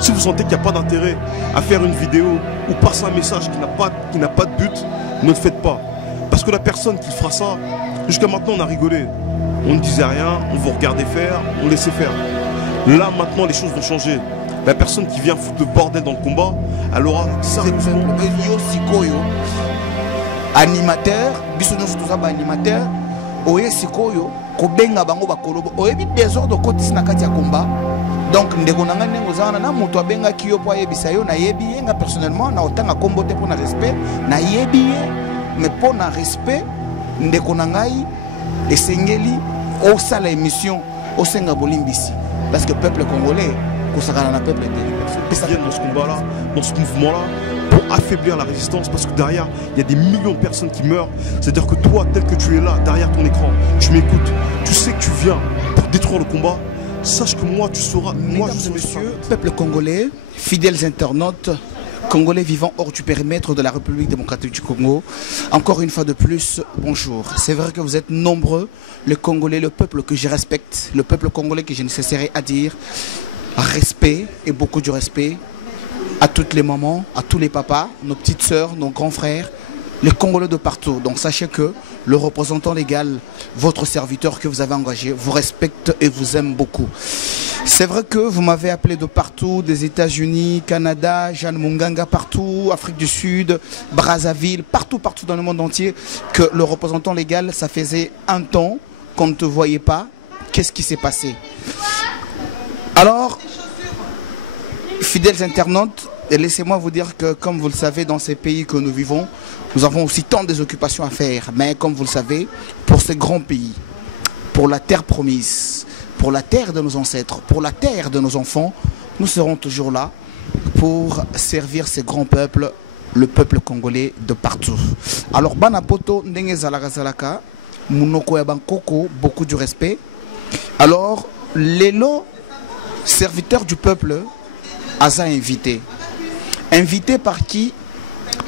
Si vous sentez qu'il n'y a pas d'intérêt à faire une vidéo ou passer un message qui n'a pas de but, ne le faites pas. Parce que la personne qui fera ça, jusqu'à maintenant on a rigolé. On ne disait rien, on vous regardait faire, on laissait faire. Là maintenant les choses vont changer. La personne qui vient foutre le bordel dans le combat, elle aura sérieusement... Animateur, bisounouf tout ça, animateur, oye sikoyo, kobenga bango bakolobo, oye bi désordre côté na kati ya combat. Donc ndeko nanga nengo zana na moto abenga kiyo po yebisa yo na yebi nga personnellement na otanga kombote pour na respect, na yebi mais pour na respect ndeko nangai esengeli au sala émission au senga bolimbisi parce que peuple congolais kosakana na peuple de viennent dans ce combat-là, dans ce mouvement-là, pour affaiblir la résistance, parce que derrière, il y a des millions de personnes qui meurent. C'est-à-dire que toi, tel que tu es là, derrière ton écran, tu m'écoutes, tu sais que tu viens pour détruire le combat, sache que moi, tu sauras... Moi, je sais, monsieur, peuple congolais, fidèles internautes, Congolais vivant hors du périmètre de la République démocratique du Congo, encore une fois de plus, bonjour. C'est vrai que vous êtes nombreux, le Congolais, le peuple que je respecte, le peuple congolais que je ne cesserai à dire respect et beaucoup de respect à toutes les mamans, à tous les papas, nos petites sœurs, nos grands frères, les Congolais de partout. Donc sachez que le représentant légal, votre serviteur que vous avez engagé, vous respecte et vous aime beaucoup. C'est vrai que vous m'avez appelé de partout, des États-Unis, Canada, Jeanne Munganga, partout, Afrique du Sud, Brazzaville, partout dans le monde entier, que le représentant légal, ça faisait un temps qu'on ne te voyait pas. Qu'est-ce qui s'est passé? Alors, fidèles internautes, laissez-moi vous dire que, comme vous le savez, dans ces pays que nous vivons, nous avons aussi tant des occupations à faire. Mais comme vous le savez, pour ces grands pays, pour la terre promise, pour la terre de nos ancêtres, pour la terre de nos enfants, nous serons toujours là pour servir ces grands peuples, le peuple congolais de partout. Alors, Banapoto, Ndenge Zalaka Zalaka, Munoko Yabankoko, beaucoup de respect. Alors, Lélo, serviteur du peuple, Aza invité. Invité par qui?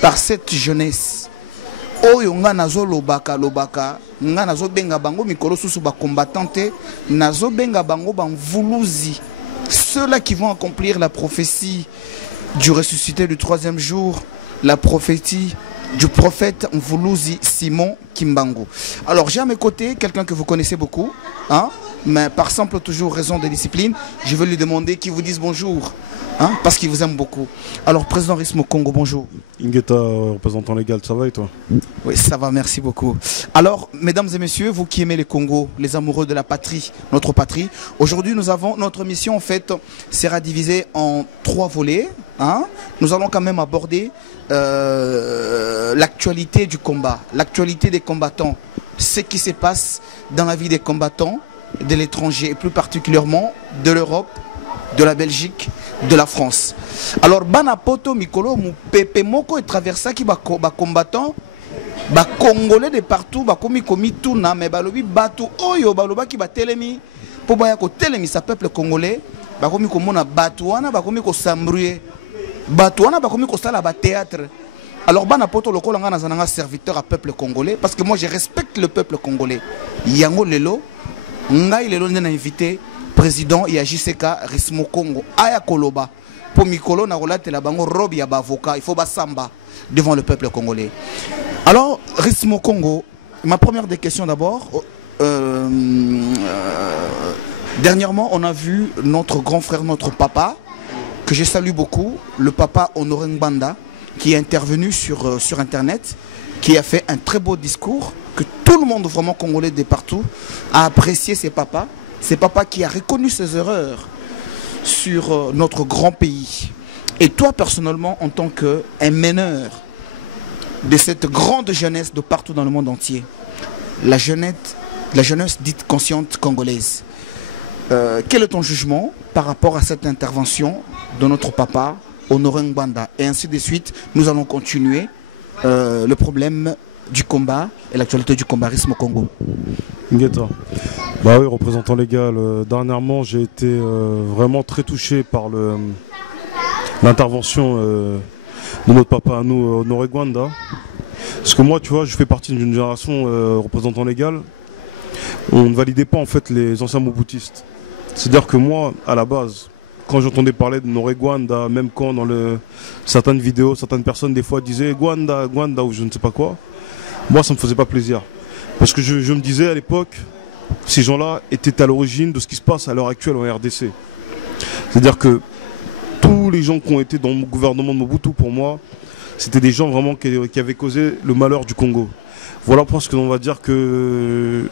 Par cette jeunesse. Oyo nga nazo lobaka lobaka, nga nazo benga bango mikolo susu ba combattante, nazo benga bango ban vuluzi. Ceux-là qui vont accomplir la prophétie du ressuscité du troisième jour, la prophétie du prophète Mvuluzi Simon Kimbangu. Alors j'ai à mes côtés quelqu'un que vous connaissez beaucoup, hein, mais par simple toujours raison de discipline, je vais lui demander qu'il vous dise bonjour, hein, parce qu'il vous aime beaucoup. Alors président Rismo Congo, bonjour. Ingeta, représentant légal, ça va et toi? Oui, ça va, merci beaucoup. Alors, mesdames et messieurs, vous qui aimez le Congo, les amoureux de la patrie, notre patrie, aujourd'hui nous avons notre mission en fait sera divisée en 3 volets. Hein. Nous allons quand même aborder l'actualité du combat, l'actualité des combattants, ce qui se passe dans la vie des combattants de l'étranger et plus particulièrement de l'Europe, de la Belgique, de la France. Alors, Banapoto Mikolo, Pepe Moko et traversa qui ba combattant, ba Congolais de partout, ba komi tout na mais balobi batu oyo baloba qui ba telemi pour ba ko telemi sa peuple congolais, ba komi ko mona batuana, ba komi ko sambruer. Batuana ba komi ko sala ba théâtre. Alors Banapoto lokola nga nazananga serviteur à peuple congolais parce que moi je respecte le peuple congolais. Yango lelo ngai lelo ndena invité président ya JCK Rismo Congo aya koloba pour mikolo na relate la bango robe ya avocat, il faut ba samba devant le peuple congolais. Alors Rismo Congo, ma première des questions d'abord, dernièrement on a vu notre grand frère, notre papa que je salue beaucoup, le papa Honoré Ngbanda, qui est intervenu sur internet, qui a fait un très beau discours que tout le monde vraiment congolais de partout a apprécié. Ces papas qui a reconnu ses erreurs sur notre grand pays. Et toi personnellement en tant qu'un meneur de cette grande jeunesse de partout dans le monde entier, la jeunesse dite consciente congolaise, quel est ton jugement par rapport à cette intervention de notre papa Honoré Ngbanda? Et ainsi de suite, nous allons continuer le problème du combat et l'actualité du combat Rismo Congo. Ngeta. Bah oui, représentant légal, dernièrement j'ai été vraiment très touché par l'intervention de notre papa à nous, Honoré Ngbanda. Parce que moi, tu vois, je fais partie d'une génération représentant légal. On ne validait pas en fait les anciens mobutistes. C'est-à-dire que moi, à la base, quand j'entendais parler de Noré Gwanda, même quand dans certaines vidéos, certaines personnes des fois disaient Gwanda, Gwanda ou je ne sais pas quoi, moi ça me faisait pas plaisir. Parce que je me disais à l'époque, ces gens-là étaient à l'origine de ce qui se passe à l'heure actuelle en RDC. C'est-à-dire que tous les gens qui ont été dans le gouvernement de Mobutu, pour moi, c'était des gens vraiment qui avaient causé le malheur du Congo. Voilà parce qu'on va dire que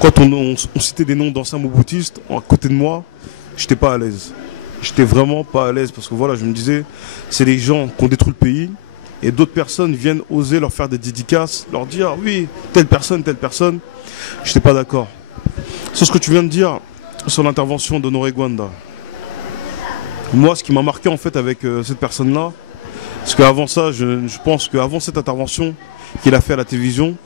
quand on citait des noms d'anciens Mobutistes à côté de moi, j'étais pas à l'aise. J'étais vraiment pas à l'aise parce que voilà, je me disais, c'est les gens qui ont détruit le pays et d'autres personnes viennent oser leur faire des dédicaces, leur dire oui, telle personne, telle personne. J'étais pas d'accord. Sur ce que tu viens de dire sur l'intervention d'Honoré Gwanda. Moi, ce qui m'a marqué en fait avec cette personne-là, parce qu'avant ça, je pense qu'avant cette intervention qu'il a fait à la télévision,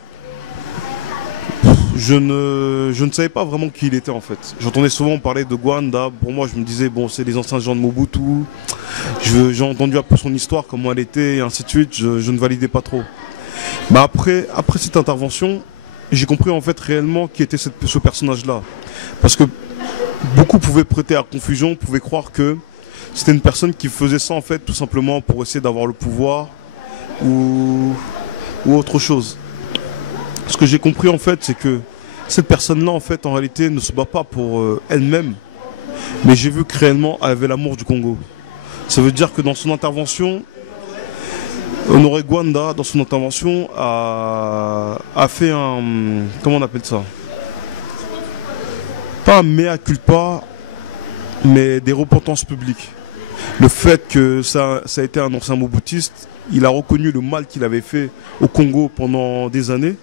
je ne savais pas vraiment qui il était en fait. J'entendais souvent parler de Gwanda. Pour moi, je me disais, bon, c'est les anciens gens de Mobutu. J'ai entendu un peu son histoire, comment elle était, et ainsi de suite. Je ne validais pas trop. Mais après cette intervention, j'ai compris en fait réellement qui était ce personnage-là. Parce que beaucoup pouvaient prêter à confusion, pouvaient croire que c'était une personne qui faisait ça en fait tout simplement pour essayer d'avoir le pouvoir ou autre chose. Ce que j'ai compris en fait, c'est que cette personne-là en fait en réalité ne se bat pas pour elle-même, mais j'ai vu que réellement elle avait l'amour du Congo. Ça veut dire que dans son intervention, Honoré Gwanda, dans son intervention, a fait un... comment on appelle ça? Pas un mea culpa, mais des repentances publiques. Le fait que ça a été un ancien Mobutiste, il a reconnu le mal qu'il avait fait au Congo pendant des années,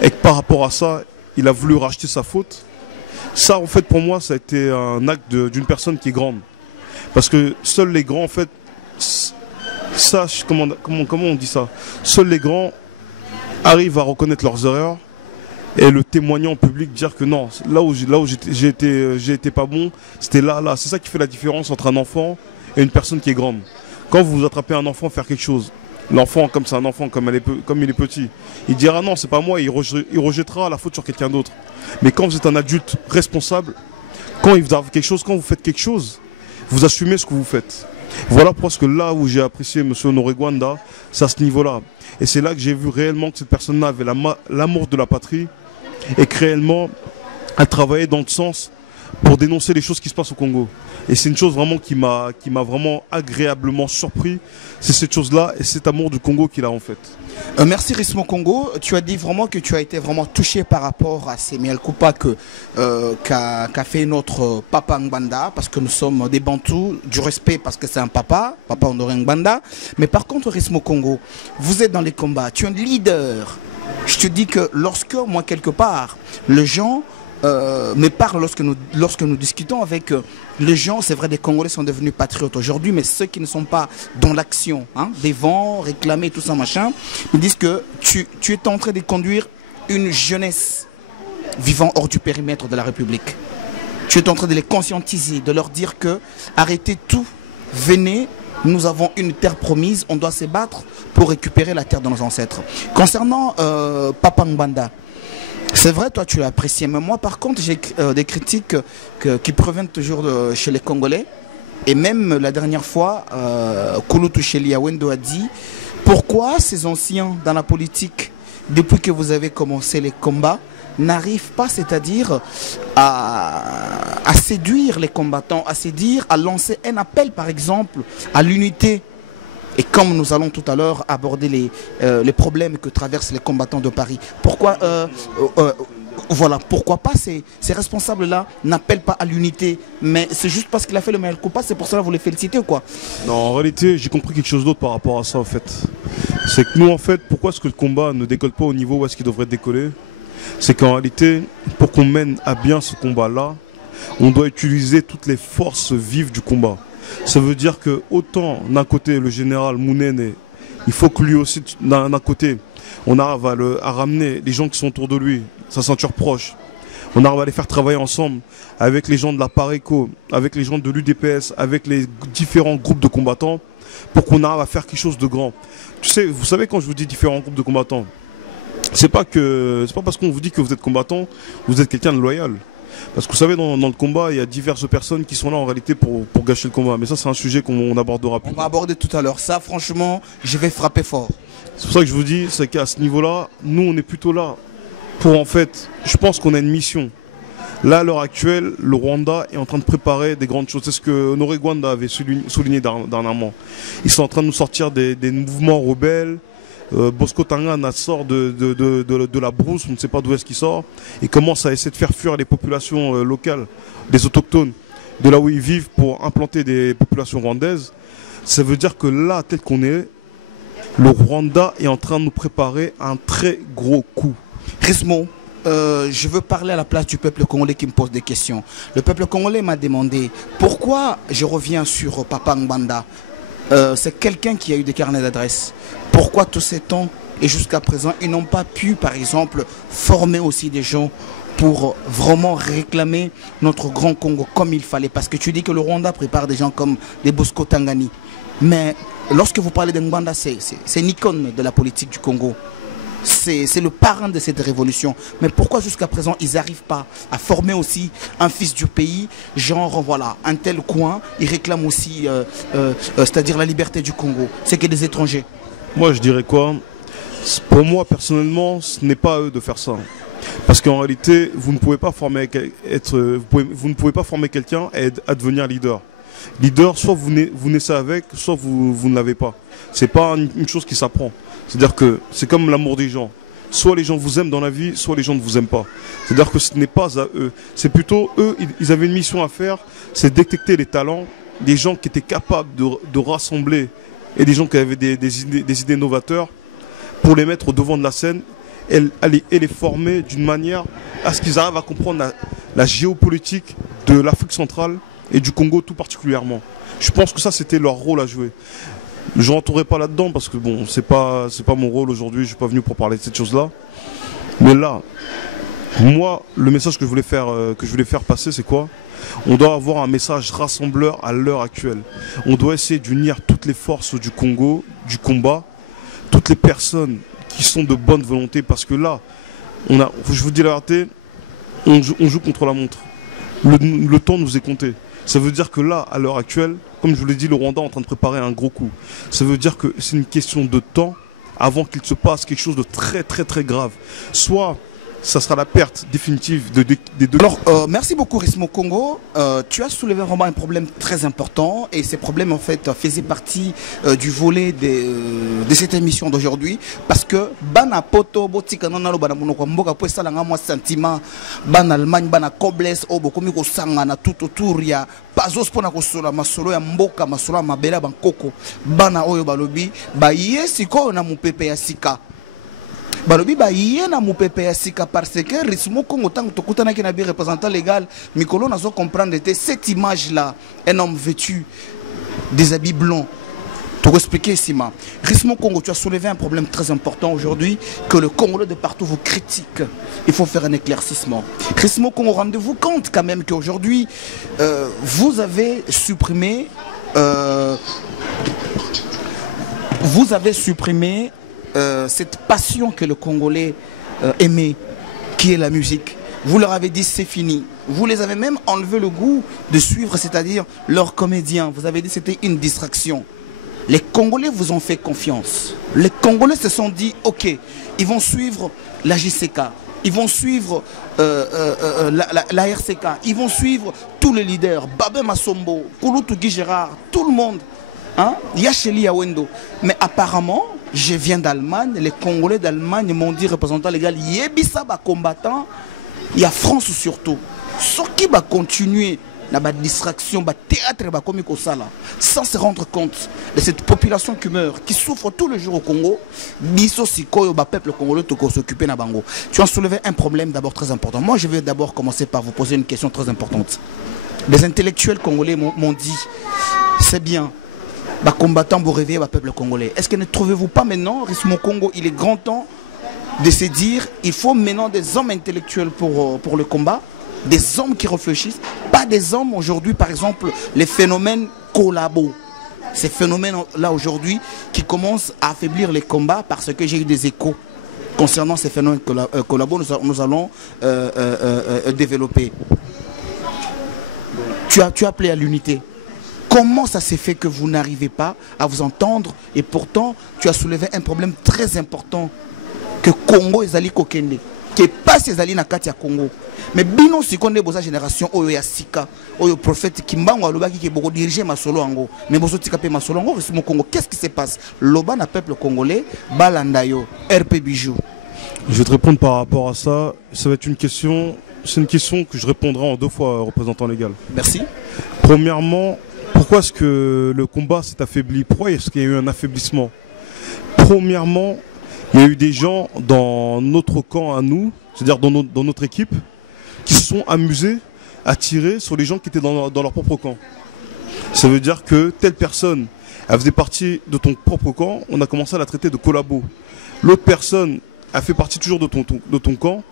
et que par rapport à ça, il a voulu racheter sa faute. Ça, en fait, pour moi, ça a été un acte d'une personne qui est grande. Parce que seuls les grands, en fait, comment on dit ça? Seuls les grands arrivent à reconnaître leurs erreurs et le témoigner en public, dire que non, là où j'ai été pas bon, c'était là. C'est ça qui fait la différence entre un enfant et une personne qui est grande. Quand vous attrapez un enfant faire quelque chose, l'enfant, comme c'est un enfant, comme il est petit, il dira non, c'est pas moi, il rejettera la faute sur quelqu'un d'autre. Mais quand vous êtes un adulte responsable, quand il vous arrive quelque chose, quand vous faites quelque chose, vous assumez ce que vous faites. Voilà parce que là où j'ai apprécié M. Honoré Gwanda, c'est à ce niveau-là. Et c'est là que j'ai vu réellement que cette personne-là avait l'amour de la patrie et que réellement, elle travaillait dans le sens pour dénoncer les choses qui se passent au Congo. Et c'est une chose vraiment qui m'a vraiment agréablement surpris. C'est cette chose-là et cet amour du Congo qu'il a en fait. Merci Rismo Congo. Tu as dit vraiment que tu as été vraiment touché par rapport à ces mea culpa qu'a fait notre papa Ngbanda, parce que nous sommes des Bantous, du respect parce que c'est un papa Honoré Ngbanda. Mais par contre Rismo Congo, vous êtes dans les combats, tu es un leader. Je te dis que lorsque, moi quelque part, les gens me parlent lorsque nous discutons avec les gens, c'est vrai, des Congolais sont devenus patriotes aujourd'hui, mais ceux qui ne sont pas dans l'action, hein, des vents, réclamer, tout ça, machin, me disent que tu es en train de conduire une jeunesse vivant hors du périmètre de la République. Tu es en train de les conscientiser, de leur dire que arrêtez tout, venez, nous avons une terre promise, on doit se battre pour récupérer la terre de nos ancêtres. Concernant Papa Ngbanda, c'est vrai, toi tu l'as apprécié, mais moi par contre j'ai des critiques qui proviennent toujours de chez les Congolais. Et même la dernière fois, Kouloutou Cheli Awendo a dit pourquoi ces anciens dans la politique, depuis que vous avez commencé les combats, n'arrivent pas, c'est-à-dire à séduire les combattants, à lancer un appel par exemple à l'unité. Et comme nous allons tout à l'heure aborder les problèmes que traversent les combattants de Paris, pourquoi pas ces responsables-là n'appellent pas à l'unité? Mais c'est juste parce qu'il a fait le mea culpa, c'est pour cela que vous les félicitez ou quoi? Non, en réalité, j'ai compris quelque chose d'autre par rapport à ça en fait. C'est que nous en fait, pourquoi est-ce que le combat ne décolle pas au niveau où est-ce qu'il devrait décoller? C'est qu'en réalité, pour qu'on mène à bien ce combat-là, on doit utiliser toutes les forces vives du combat. Ça veut dire que autant d'un côté le général Mounene, il faut que lui aussi d'un côté on arrive à ramener les gens qui sont autour de lui, sa ceinture proche. On arrive à les faire travailler ensemble avec les gens de la Pareco, avec les gens de l'UDPS, avec les différents groupes de combattants pour qu'on arrive à faire quelque chose de grand. Tu sais, vous savez quand je vous dis différents groupes de combattants, c'est pas parce qu'on vous dit que vous êtes combattant, vous êtes quelqu'un de loyal. Parce que vous savez, dans le combat, il y a diverses personnes qui sont là en réalité pour gâcher le combat. Mais ça, c'est un sujet qu'on abordera plus. On va aborder tout à l'heure. Ça, franchement, je vais frapper fort. C'est pour ça que je vous dis, c'est qu'à ce niveau-là, nous, on est plutôt là pour, en fait, je pense qu'on a une mission. Là, à l'heure actuelle, le Rwanda est en train de préparer des grandes choses. C'est ce que Honoré Gwanda avait souligné dernièrement. Ils sont en train de nous sortir des mouvements rebelles. Bosco Tangana sort de la brousse, on ne sait pas d'où est-ce qu'il sort, et commence à essayer de faire fuir les populations locales, des autochtones, de là où ils vivent pour implanter des populations rwandaises. Ça veut dire que là, tel qu'on est, le Rwanda est en train de nous préparer un très gros coup. Rismo, je veux parler à la place du peuple congolais qui me pose des questions. Le peuple congolais m'a demandé pourquoi je reviens sur Papa Ngbanda. C'est quelqu'un qui a eu des carnets d'adresses. Pourquoi tous ces temps et jusqu'à présent, ils n'ont pas pu, par exemple, former aussi des gens pour vraiment réclamer notre grand Congo comme il fallait? Parce que tu dis que le Rwanda prépare des gens comme des Bosco Tangani. Mais lorsque vous parlez de Ngbanda, c'est une icône de la politique du Congo. C'est le parrain de cette révolution. Mais pourquoi jusqu'à présent, ils n'arrivent pas à former aussi un fils du pays? Genre, voilà, un tel coin, ils réclament aussi, c'est-à-dire la liberté du Congo. C'est que des étrangers. Moi, je dirais quoi? Pour moi, personnellement, ce n'est pas à eux de faire ça. Parce qu'en réalité, vous ne pouvez pas former quelqu'un à devenir leader. Leader, soit vous naissez avec, soit vous ne l'avez pas. C'est pas une chose qui s'apprend. C'est-à-dire que c'est comme l'amour des gens. Soit les gens vous aiment dans la vie, soit les gens ne vous aiment pas. C'est-à-dire que ce n'est pas à eux. C'est plutôt eux, ils avaient une mission à faire, c'est détecter les talents, des gens qui étaient capables de rassembler et des gens qui avaient des idées novateurs pour les mettre au devant de la scène et les former d'une manière à ce qu'ils arrivent à comprendre la géopolitique de l'Afrique centrale et du Congo tout particulièrement. Je pense que ça, c'était leur rôle à jouer. Je ne rentrerai pas là-dedans parce que bon, c'est pas mon rôle aujourd'hui, je ne suis pas venu pour parler de cette chose-là. Mais là, moi, le message que je voulais faire passer, c'est quoi? On doit avoir un message rassembleur à l'heure actuelle. On doit essayer d'unir toutes les forces du Congo, du combat, toutes les personnes qui sont de bonne volonté, parce que là, je vous dis la vérité, on joue contre la montre. Le temps nous est compté. Ça veut dire que là, à l'heure actuelle, comme je vous l'ai dit, le Rwanda est en train de préparer un gros coup. Ça veut dire que c'est une question de temps avant qu'il se passe quelque chose de très très très grave. Soit ça sera la perte définitive des deux. Alors, merci beaucoup Rismo Congo. Tu as soulevé vraiment un problème très important et ces problèmes en fait faisaient partie du volet de cette émission d'aujourd'hui parce que bana poto botika nana lo bana monoko mboka po sala nga moi sentiment bana Allemagne bana Kobles o bokomi ko sanga na tout autour ya pazos pona ko sola masolo ya mboka masolo ya mabela bankoko bana oyo balobi ba yesi ko na mupepe ya sika. Balobi ba yena mupepe ya sika parce que Rismo Congo tant que tokutana ki na bi représentant légal Mikolo nazo comprendre cette image là un homme vêtu des habits blancs. Pour expliquer Sima, Rismo Congo, tu as soulevé un problème très important aujourd'hui que le Congolais de partout vous critique. Il faut faire un éclaircissement. Rismo Congo, rendez-vous compte quand même qu'aujourd'hui vous avez supprimé cette passion que le Congolais aimait, qui est la musique. Vous leur avez dit c'est fini. Vous les avez même enlevé le goût de suivre, c'est-à-dire leurs comédiens. Vous avez dit c'était une distraction. Les Congolais vous ont fait confiance. Les Congolais se sont dit ok, ils vont suivre la JCK, ils vont suivre la RCK, ils vont suivre tous les leaders, Babé Massombo, Kouloutou Guy Gérard, tout le monde. Hein? Yacheli Yawendo. Mais apparemment, je viens d'Allemagne, les Congolais d'Allemagne m'ont dit, représentant légal, Yebisa ba combattant, il y a France surtout. Ce qui va continuer la distraction, le théâtre sans se rendre compte de cette population qui meurt, qui souffre tous les jours au Congo, peuple congolais s'occuper na bango. Tu as soulevé un problème d'abord très important. Moi, je vais d'abord commencer par vous poser une question très importante. Les intellectuels congolais m'ont dit, c'est bien, combattant pour réveiller le peuple congolais. Est-ce que ne trouvez-vous pas maintenant, Rismo Congo, il est grand temps de se dire, il faut maintenant des hommes intellectuels pour le combat, des hommes qui réfléchissent, pas des hommes aujourd'hui, par exemple, les phénomènes collabos. Ces phénomènes-là aujourd'hui qui commencent à affaiblir les combats parce que j'ai eu des échos concernant ces phénomènes collabos, nous allons développer. tu as appelé à l'unité. Comment ça s'est fait que vous n'arrivez pas à vous entendre et pourtant tu as soulevé un problème très important que Congo ezali kokende, que passe ezali na kati ya Congo. Mais bino si konde boza génération oyo ya sika, oyo prophète Kimbango alobaki ke boko diriger masolo ango, mais bozo tika pe masolo ango au Congo. Qu'est-ce qui se passe? Loba na peuple congolais, balandayo, RP Bijou. Je vais te répondre par rapport à ça. Ça va être une question, c'est une question que je répondrai en 2 fois, représentant légal. Merci. Premièrement, pourquoi est-ce que le combat s'est affaibli? Pourquoi est-ce qu'il y a eu un affaiblissement? Premièrement, il y a eu des gens dans notre camp à nous, c'est-à-dire dans notre équipe, qui se sont amusés à tirer sur les gens qui étaient dans leur propre camp. Ça veut dire que telle personne, elle faisait partie de ton propre camp, on a commencé à la traiter de collabo. L'autre personne, elle fait partie toujours de ton camp,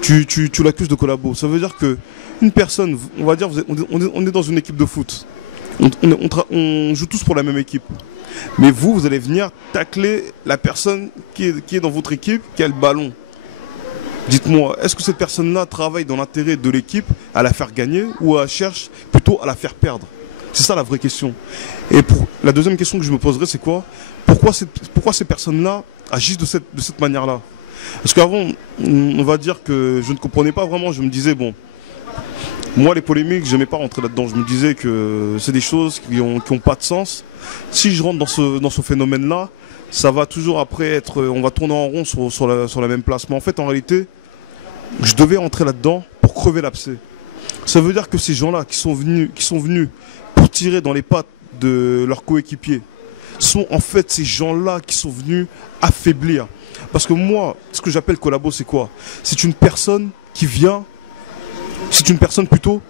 tu l'accuses de collabo. Ça veut dire que une personne, on va dire, on est dans une équipe de foot. On joue tous pour la même équipe. Mais vous allez venir tacler la personne qui est dans votre équipe, qui a le ballon. Dites-moi, est-ce que cette personne-là travaille dans l'intérêt de l'équipe à la faire gagner ou elle cherche plutôt à la faire perdre? C'est ça la vraie question. Et pour la deuxième question que je me poserai, c'est quoi? Pourquoi ces personnes-là agissent de cette manière-là? Parce qu'avant, on va dire que je ne comprenais pas vraiment. Je me disais, bon, moi les polémiques, je n'aimais pas rentrer là-dedans. Je me disais que c'est des choses qui ont pas de sens. Si je rentre dans ce phénomène-là, ça va toujours après être, on va tourner en rond sur la même place. Mais en fait, en réalité, je devais rentrer là-dedans pour crever l'abcès. Ça veut dire que ces gens-là qui sont venus pour tirer dans les pattes de leurs coéquipiers sont en fait ces gens-là qui sont venus affaiblir. Parce que moi, ce que j'appelle collabo, c'est quoi? C'est une personne qui vient, c'est une personne plutôt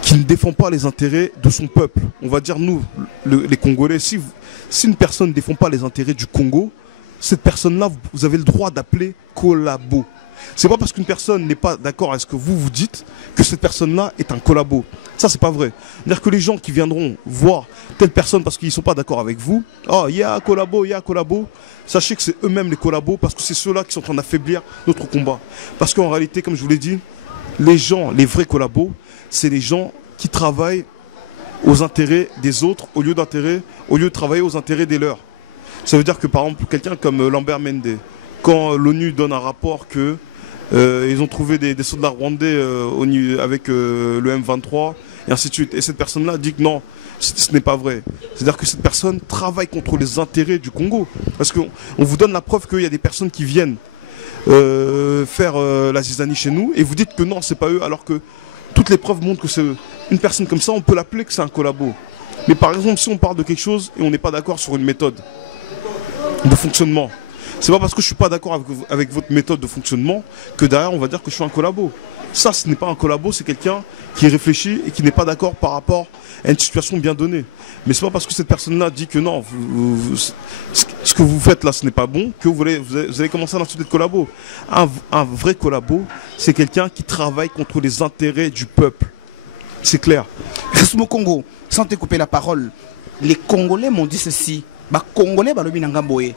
qui ne défend pas les intérêts de son peuple. On va dire nous, les Congolais, si une personne ne défend pas les intérêts du Congo, cette personne-là, vous avez le droit d'appeler collabo. C'est pas parce qu'une personne n'est pas d'accord avec ce que vous dites que cette personne-là est un collabo. Ça, c'est pas vrai. C'est-à-dire que les gens qui viendront voir telle personne parce qu'ils ne sont pas d'accord avec vous, oh, il y a un collabo, il y a un collabo, sachez que c'est eux-mêmes les collabos parce que c'est ceux-là qui sont en train d'affaiblir notre combat. Parce qu'en réalité, comme je vous l'ai dit, les gens, les vrais collabos, c'est les gens qui travaillent aux intérêts des autres au lieu de travailler aux intérêts des leurs. Ça veut dire que par exemple, quelqu'un comme Lambert Mende, quand l'ONU donne un rapport que ils ont trouvé des soldats rwandais avec le M23 et ainsi de suite. Et cette personne-là dit que non, ce n'est pas vrai. C'est-à-dire que cette personne travaille contre les intérêts du Congo. Parce qu'on vous donne la preuve qu'il y a des personnes qui viennent faire la zizanie chez nous et vous dites que non, c'est pas eux, alors que toutes les preuves montrent que c'est eux. Une personne comme ça, on peut l'appeler que c'est un collabo. Mais par exemple, si on parle de quelque chose et on n'est pas d'accord sur une méthode de fonctionnement, c'est pas parce que je suis pas d'accord avec votre méthode de fonctionnement que derrière on va dire que je suis un collabo. Ça, ce n'est pas un collabo, c'est quelqu'un qui réfléchit et qui n'est pas d'accord par rapport à une situation bien donnée. Mais c'est pas parce que cette personne-là dit que non, ce que vous faites là, ce n'est pas bon, que vous allez commencer à insulter de collabo. Un vrai collabo, c'est quelqu'un qui travaille contre les intérêts du peuple. C'est clair. Resmo Congo, sans te couper la parole, les Congolais m'ont dit ceci. Bah Congolais, bah le binangamboye.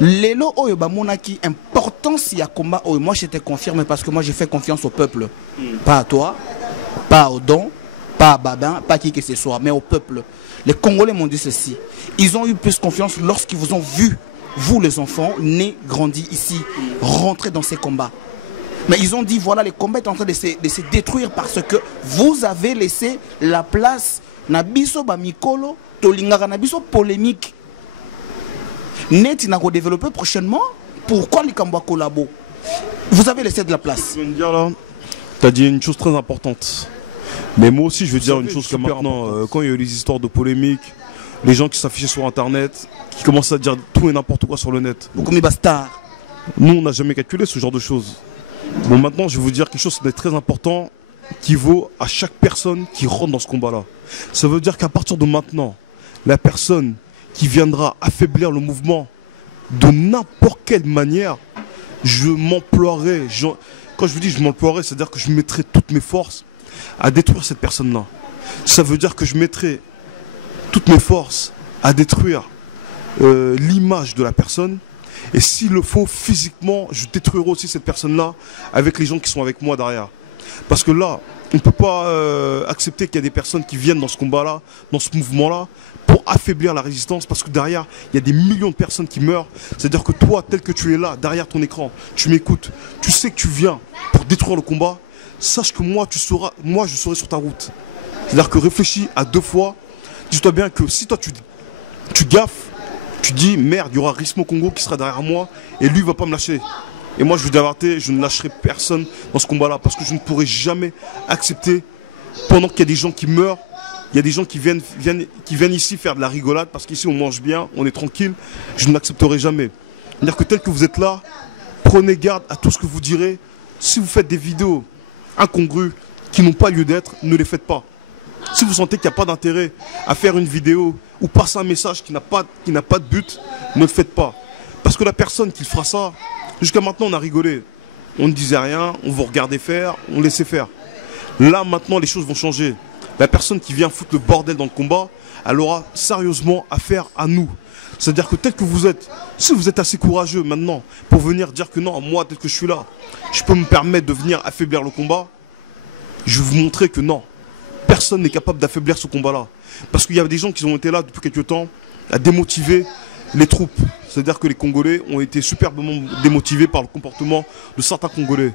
Lelo oyo bamonaki importance ya combat oyo, moi je te confirme parce que moi j'ai fait confiance au peuple, pas à toi, pas au don, pas à Babin, pas à qui que ce soit, mais au peuple. Les Congolais m'ont dit ceci, ils ont eu plus confiance lorsqu'ils vous ont vu, vous les enfants nés, grandis ici, rentrer dans ces combats. Mais ils ont dit voilà, les combats sont en train de se détruire parce que vous avez laissé la place nabiso ba mikolo tolingaka nabiso polémique. Net, il n'a développé prochainement. Pourquoi les Kambois collabo? Vous avez laissé de la place. Tu veux me dire là, tu as dit une chose très importante. Mais moi aussi, je veux dire une chose que maintenant, quand il y a eu les histoires de polémique, les gens qui s'affichaient sur Internet, qui commencent à dire tout et n'importe quoi sur le net. Beaucoup de bastards. Nous, on n'a jamais calculé ce genre de choses. Bon, maintenant, je vais vous dire quelque chose de très important qui vaut à chaque personne qui rentre dans ce combat-là. Ça veut dire qu'à partir de maintenant, la personne qui viendra affaiblir le mouvement de n'importe quelle manière, je m'emploierai. Quand je vous dis je m'emploierai, c'est-à-dire que je mettrai toutes mes forces à détruire cette personne-là. Ça veut dire que je mettrai toutes mes forces à détruire l'image de la personne. Et s'il le faut, physiquement, je détruirai aussi cette personne-là avec les gens qui sont avec moi derrière. Parce que là, On ne peut pas accepter qu'il y a des personnes qui viennent dans ce combat-là, dans ce mouvement-là, pour affaiblir la résistance, parce que derrière, il y a des millions de personnes qui meurent. C'est-à-dire que toi, tel que tu es là, derrière ton écran, tu m'écoutes, tu sais que tu viens pour détruire le combat, sache que moi, je serai sur ta route. C'est-à-dire que réfléchis à 2 fois, dis-toi bien que si toi, tu gaffes, tu dis, merde, il y aura Rismo Congo qui sera derrière moi, et lui, il ne va pas me lâcher. Et moi, je vous dis la vérité, je ne lâcherai personne dans ce combat-là, parce que je ne pourrai jamais accepter, pendant qu'il y a des gens qui meurent, il y a des gens qui viennent ici faire de la rigolade, parce qu'ici, on mange bien, on est tranquille, je ne l'accepterai jamais. C'est-à-dire que tel que vous êtes là, prenez garde à tout ce que vous direz. Si vous faites des vidéos incongrues, qui n'ont pas lieu d'être, ne les faites pas. Si vous sentez qu'il n'y a pas d'intérêt à faire une vidéo ou passer un message qui n'a pas de but, ne le faites pas. Parce que la personne qui fera ça, jusqu'à maintenant, on a rigolé. On ne disait rien, on vous regardait faire, on laissait faire. Là, maintenant, les choses vont changer. La personne qui vient foutre le bordel dans le combat, elle aura sérieusement affaire à nous. C'est-à-dire que tel que vous êtes, si vous êtes assez courageux maintenant pour venir dire que non, moi, tel que je suis là, je peux me permettre de venir affaiblir le combat, je vais vous montrer que non. Personne n'est capable d'affaiblir ce combat-là. Parce qu'il y a des gens qui ont été là depuis quelques temps à démotiver les troupes. C'est-à-dire que les Congolais ont été superbement démotivés par le comportement de certains Congolais.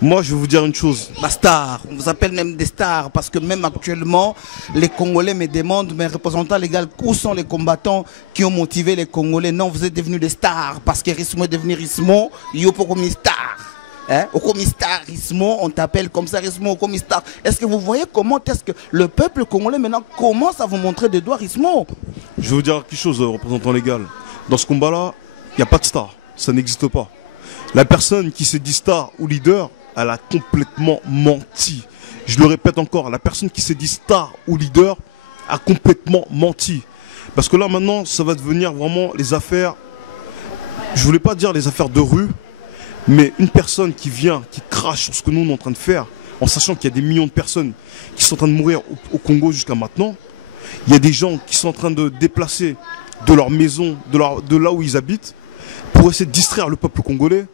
Moi, je vais vous dire une chose. La star, on vous appelle même des stars, parce que même actuellement, les Congolais me demandent, mes représentants légaux, où sont les combattants qui ont motivé les Congolais? Non, vous êtes devenus des stars, parce que Rismo est devenu Rismo, Yopo comme star. Hein? Au comistar Rismo, on t'appelle comme ça, Rismo au comistar. Est-ce que vous voyez comment est-ce que le peuple congolais maintenant commence à vous montrer des doigts Rismo? Je vais vous dire quelque chose, représentant légal. Dans ce combat-là, il n'y a pas de star. Ça n'existe pas. La personne qui s'est dit star ou leader, elle a complètement menti. Je le répète encore, la personne qui s'est dit star ou leader a complètement menti. Parce que là maintenant, ça va devenir vraiment les affaires, je voulais pas dire les affaires de rue, mais une personne qui vient, qui crache sur ce que nous on est en train de faire, en sachant qu'il y a des millions de personnes qui sont en train de mourir au Congo jusqu'à maintenant. Il y a des gens qui sont en train de déplacer de leur maison, de là où ils habitent, pour essayer de distraire le peuple congolais.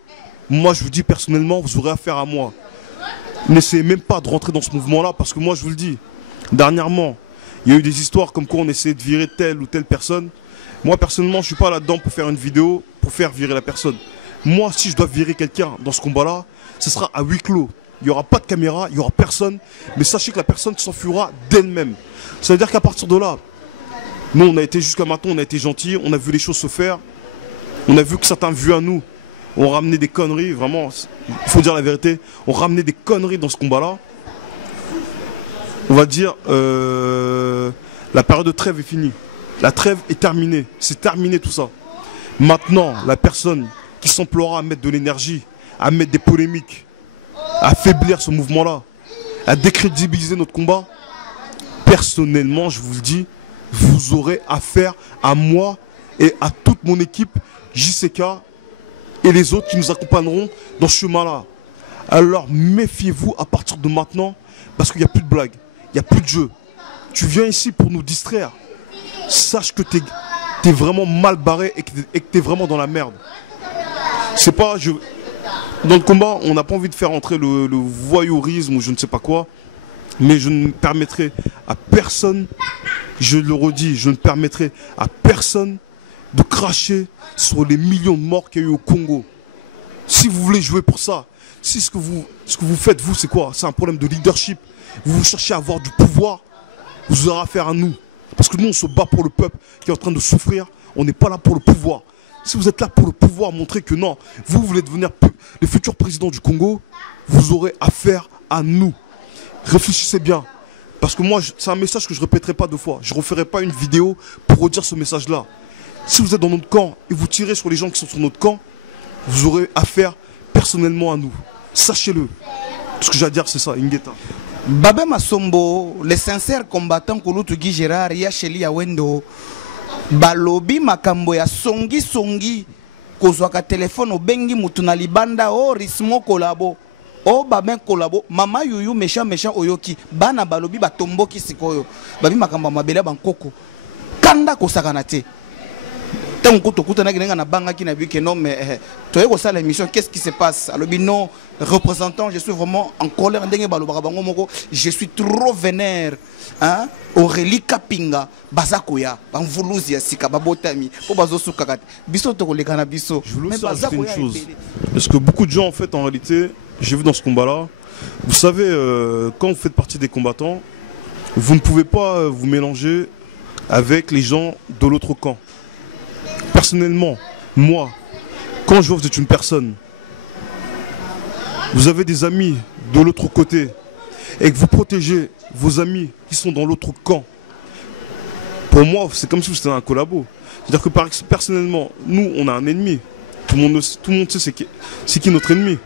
Moi, je vous dis personnellement, vous aurez affaire à moi. N'essayez même pas de rentrer dans ce mouvement-là, parce que moi, je vous le dis, dernièrement, il y a eu des histoires comme quoi on essayait de virer telle ou telle personne. Moi, personnellement, je ne suis pas là-dedans pour faire une vidéo, pour faire virer la personne. Moi, si je dois virer quelqu'un dans ce combat-là, ce sera à huis clos. Il n'y aura pas de caméra, il n'y aura personne. Mais sachez que la personne s'enfuira d'elle-même. Ça veut dire qu'à partir de là, nous, on a été jusqu'à maintenant, on a été gentils, on a vu les choses se faire. On a vu que certains vus à nous ont ramené des conneries, vraiment, il faut dire la vérité, ont ramené des conneries dans ce combat-là. On va dire, la période de trêve est finie. La trêve est terminée, c'est terminé tout ça. Maintenant, la personne qui s'emploiera à mettre de l'énergie, à mettre des polémiques, à affaiblir ce mouvement-là, à décrédibiliser notre combat, personnellement, je vous le dis, vous aurez affaire à moi et à toute mon équipe, JCK et les autres qui nous accompagneront dans ce chemin-là. Alors méfiez-vous à partir de maintenant, parce qu'il n'y a plus de blagues, il n'y a plus de jeu. Tu viens ici pour nous distraire. Sache que tu es vraiment mal barré et que tu es vraiment dans la merde. C'est pas... Dans le combat, on n'a pas envie de faire entrer le voyeurisme ou je ne sais pas quoi. Mais je ne permettrai à personne, je le redis, je ne permettrai à personne de cracher sur les millions de morts qu'il y a eu au Congo. Si vous voulez jouer pour ça, si ce que vous faites, vous, c'est quoi? C'est un problème de leadership. Vous cherchez à avoir du pouvoir, vous aurez affaire à nous. Parce que nous, on se bat pour le peuple qui est en train de souffrir. On n'est pas là pour le pouvoir. Si vous êtes là pour le pouvoir, montrer que non, vous voulez devenir le futur président du Congo, vous aurez affaire à nous. Réfléchissez bien. Parce que moi, c'est un message que je ne répéterai pas 2 fois. Je ne referai pas une vidéo pour redire ce message-là. Si vous êtes dans notre camp et vous tirez sur les gens qui sont sur notre camp, vous aurez affaire personnellement à nous. Sachez-le. Ce que j'ai à dire, c'est ça, Ingeta. Babé Masombo, les sincères combattants Kouloutou Guy Gérard, Yacheli Yawendo, Balobi Makambo ya songi, Kozwaka téléphone au Bengi Mutuna Libanda, o Rismo Kolabo, o Babin Kolabo, Mama Yuyu méchant Oyoki, Bana Balobi Batomboki Sikoyo, Babi Makambo Mabela Bankoko, Kanda Kosakanate. tant que tu as na banga qui n'a vu que non, mais tu as ça l'émission, qu'est-ce qui se passe? Alors, non, représentant, je suis vraiment en colère. Je suis trop vénère. Hein? Aurélie Kapinga, Bazakoya, Banvoulouzia, Sika, Babotami, Obazo Sukakat, Bisso Tokolegana Bisso. Je voulais aussi ajouter une chose. Parce que beaucoup de gens, en fait, en réalité, j'ai vu dans ce combat-là, vous savez, quand vous faites partie des combattants, vous ne pouvez pas vous mélanger avec les gens de l'autre camp. Personnellement, moi, quand je vois que vous êtes une personne, vous avez des amis de l'autre côté et que vous protégez vos amis qui sont dans l'autre camp, pour moi, c'est comme si c'était un collabo. C'est-à-dire que personnellement, nous, on a un ennemi. Tout le monde sait c'est qui notre ennemi.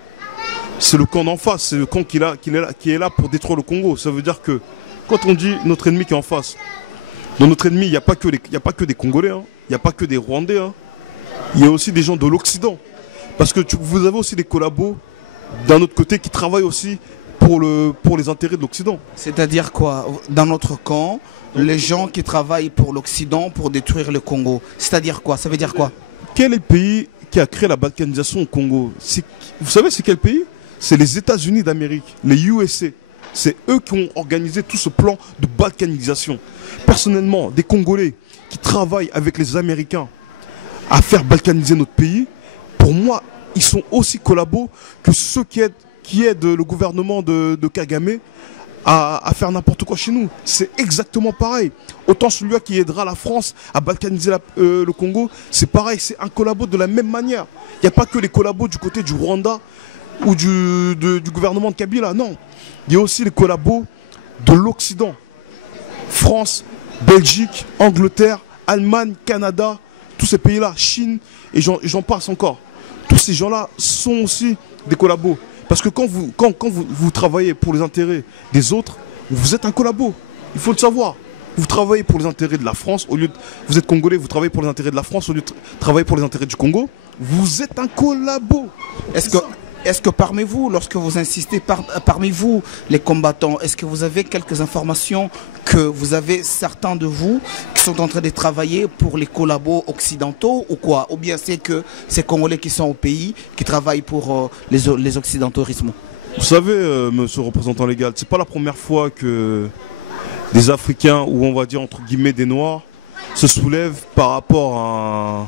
C'est le camp d'en face, c'est le camp qui est là pour détruire le Congo. Ça veut dire que quand on dit notre ennemi qui est en face, dans notre ennemi, il n'y a pas que des Congolais, hein. Il n'y a pas que des Rwandais. Hein. Il y a aussi des gens de l'Occident. Parce que vous avez aussi des collabos d'un autre côté qui travaillent aussi pour les intérêts de l'Occident. C'est-à-dire quoi? Dans notre camp, les gens qui travaillent pour l'Occident pour détruire le Congo. C'est-à-dire quoi? Ça veut dire quoi? Quel est le pays qui a créé la balkanisation au Congo? Vous savez c'est quel pays? C'est les États-Unis d'Amérique, les USA. C'est eux qui ont organisé tout ce plan de balkanisation. Personnellement, des Congolais qui travaillent avec les Américains à faire balkaniser notre pays, pour moi, ils sont aussi collabos que ceux qui aident le gouvernement de Kagame à faire n'importe quoi chez nous. C'est exactement pareil. Autant celui-là qui aidera la France à balkaniser le Congo, c'est pareil, c'est un collabo de la même manière. Il n'y a pas que les collabos du côté du Rwanda ou du gouvernement de Kabila, non. Il y a aussi les collabos de l'Occident. France, Belgique, Angleterre, Allemagne, Canada, tous ces pays-là, Chine, et j'en passe encore. Tous ces gens-là sont aussi des collabos. Parce que quand vous travaillez pour les intérêts des autres, vous êtes un collabo. Il faut le savoir. Vous travaillez pour les intérêts de la France, vous êtes Congolais, vous travaillez pour les intérêts de la France, au lieu de travailler pour les intérêts du Congo, vous êtes un collabo. Est-ce que parmi vous, lorsque vous insistez, parmi vous, les combattants, est-ce que vous avez quelques informations que vous avez certains de vous qui sont en train de travailler pour les collabos occidentaux ou quoi? Ou bien c'est que ces Congolais qui sont au pays, qui travaillent pour les occidentalismes? Vous savez, monsieur le représentant légal, c'est pas la première fois que des Africains, ou on va dire entre guillemets des Noirs, se soulèvent par rapport à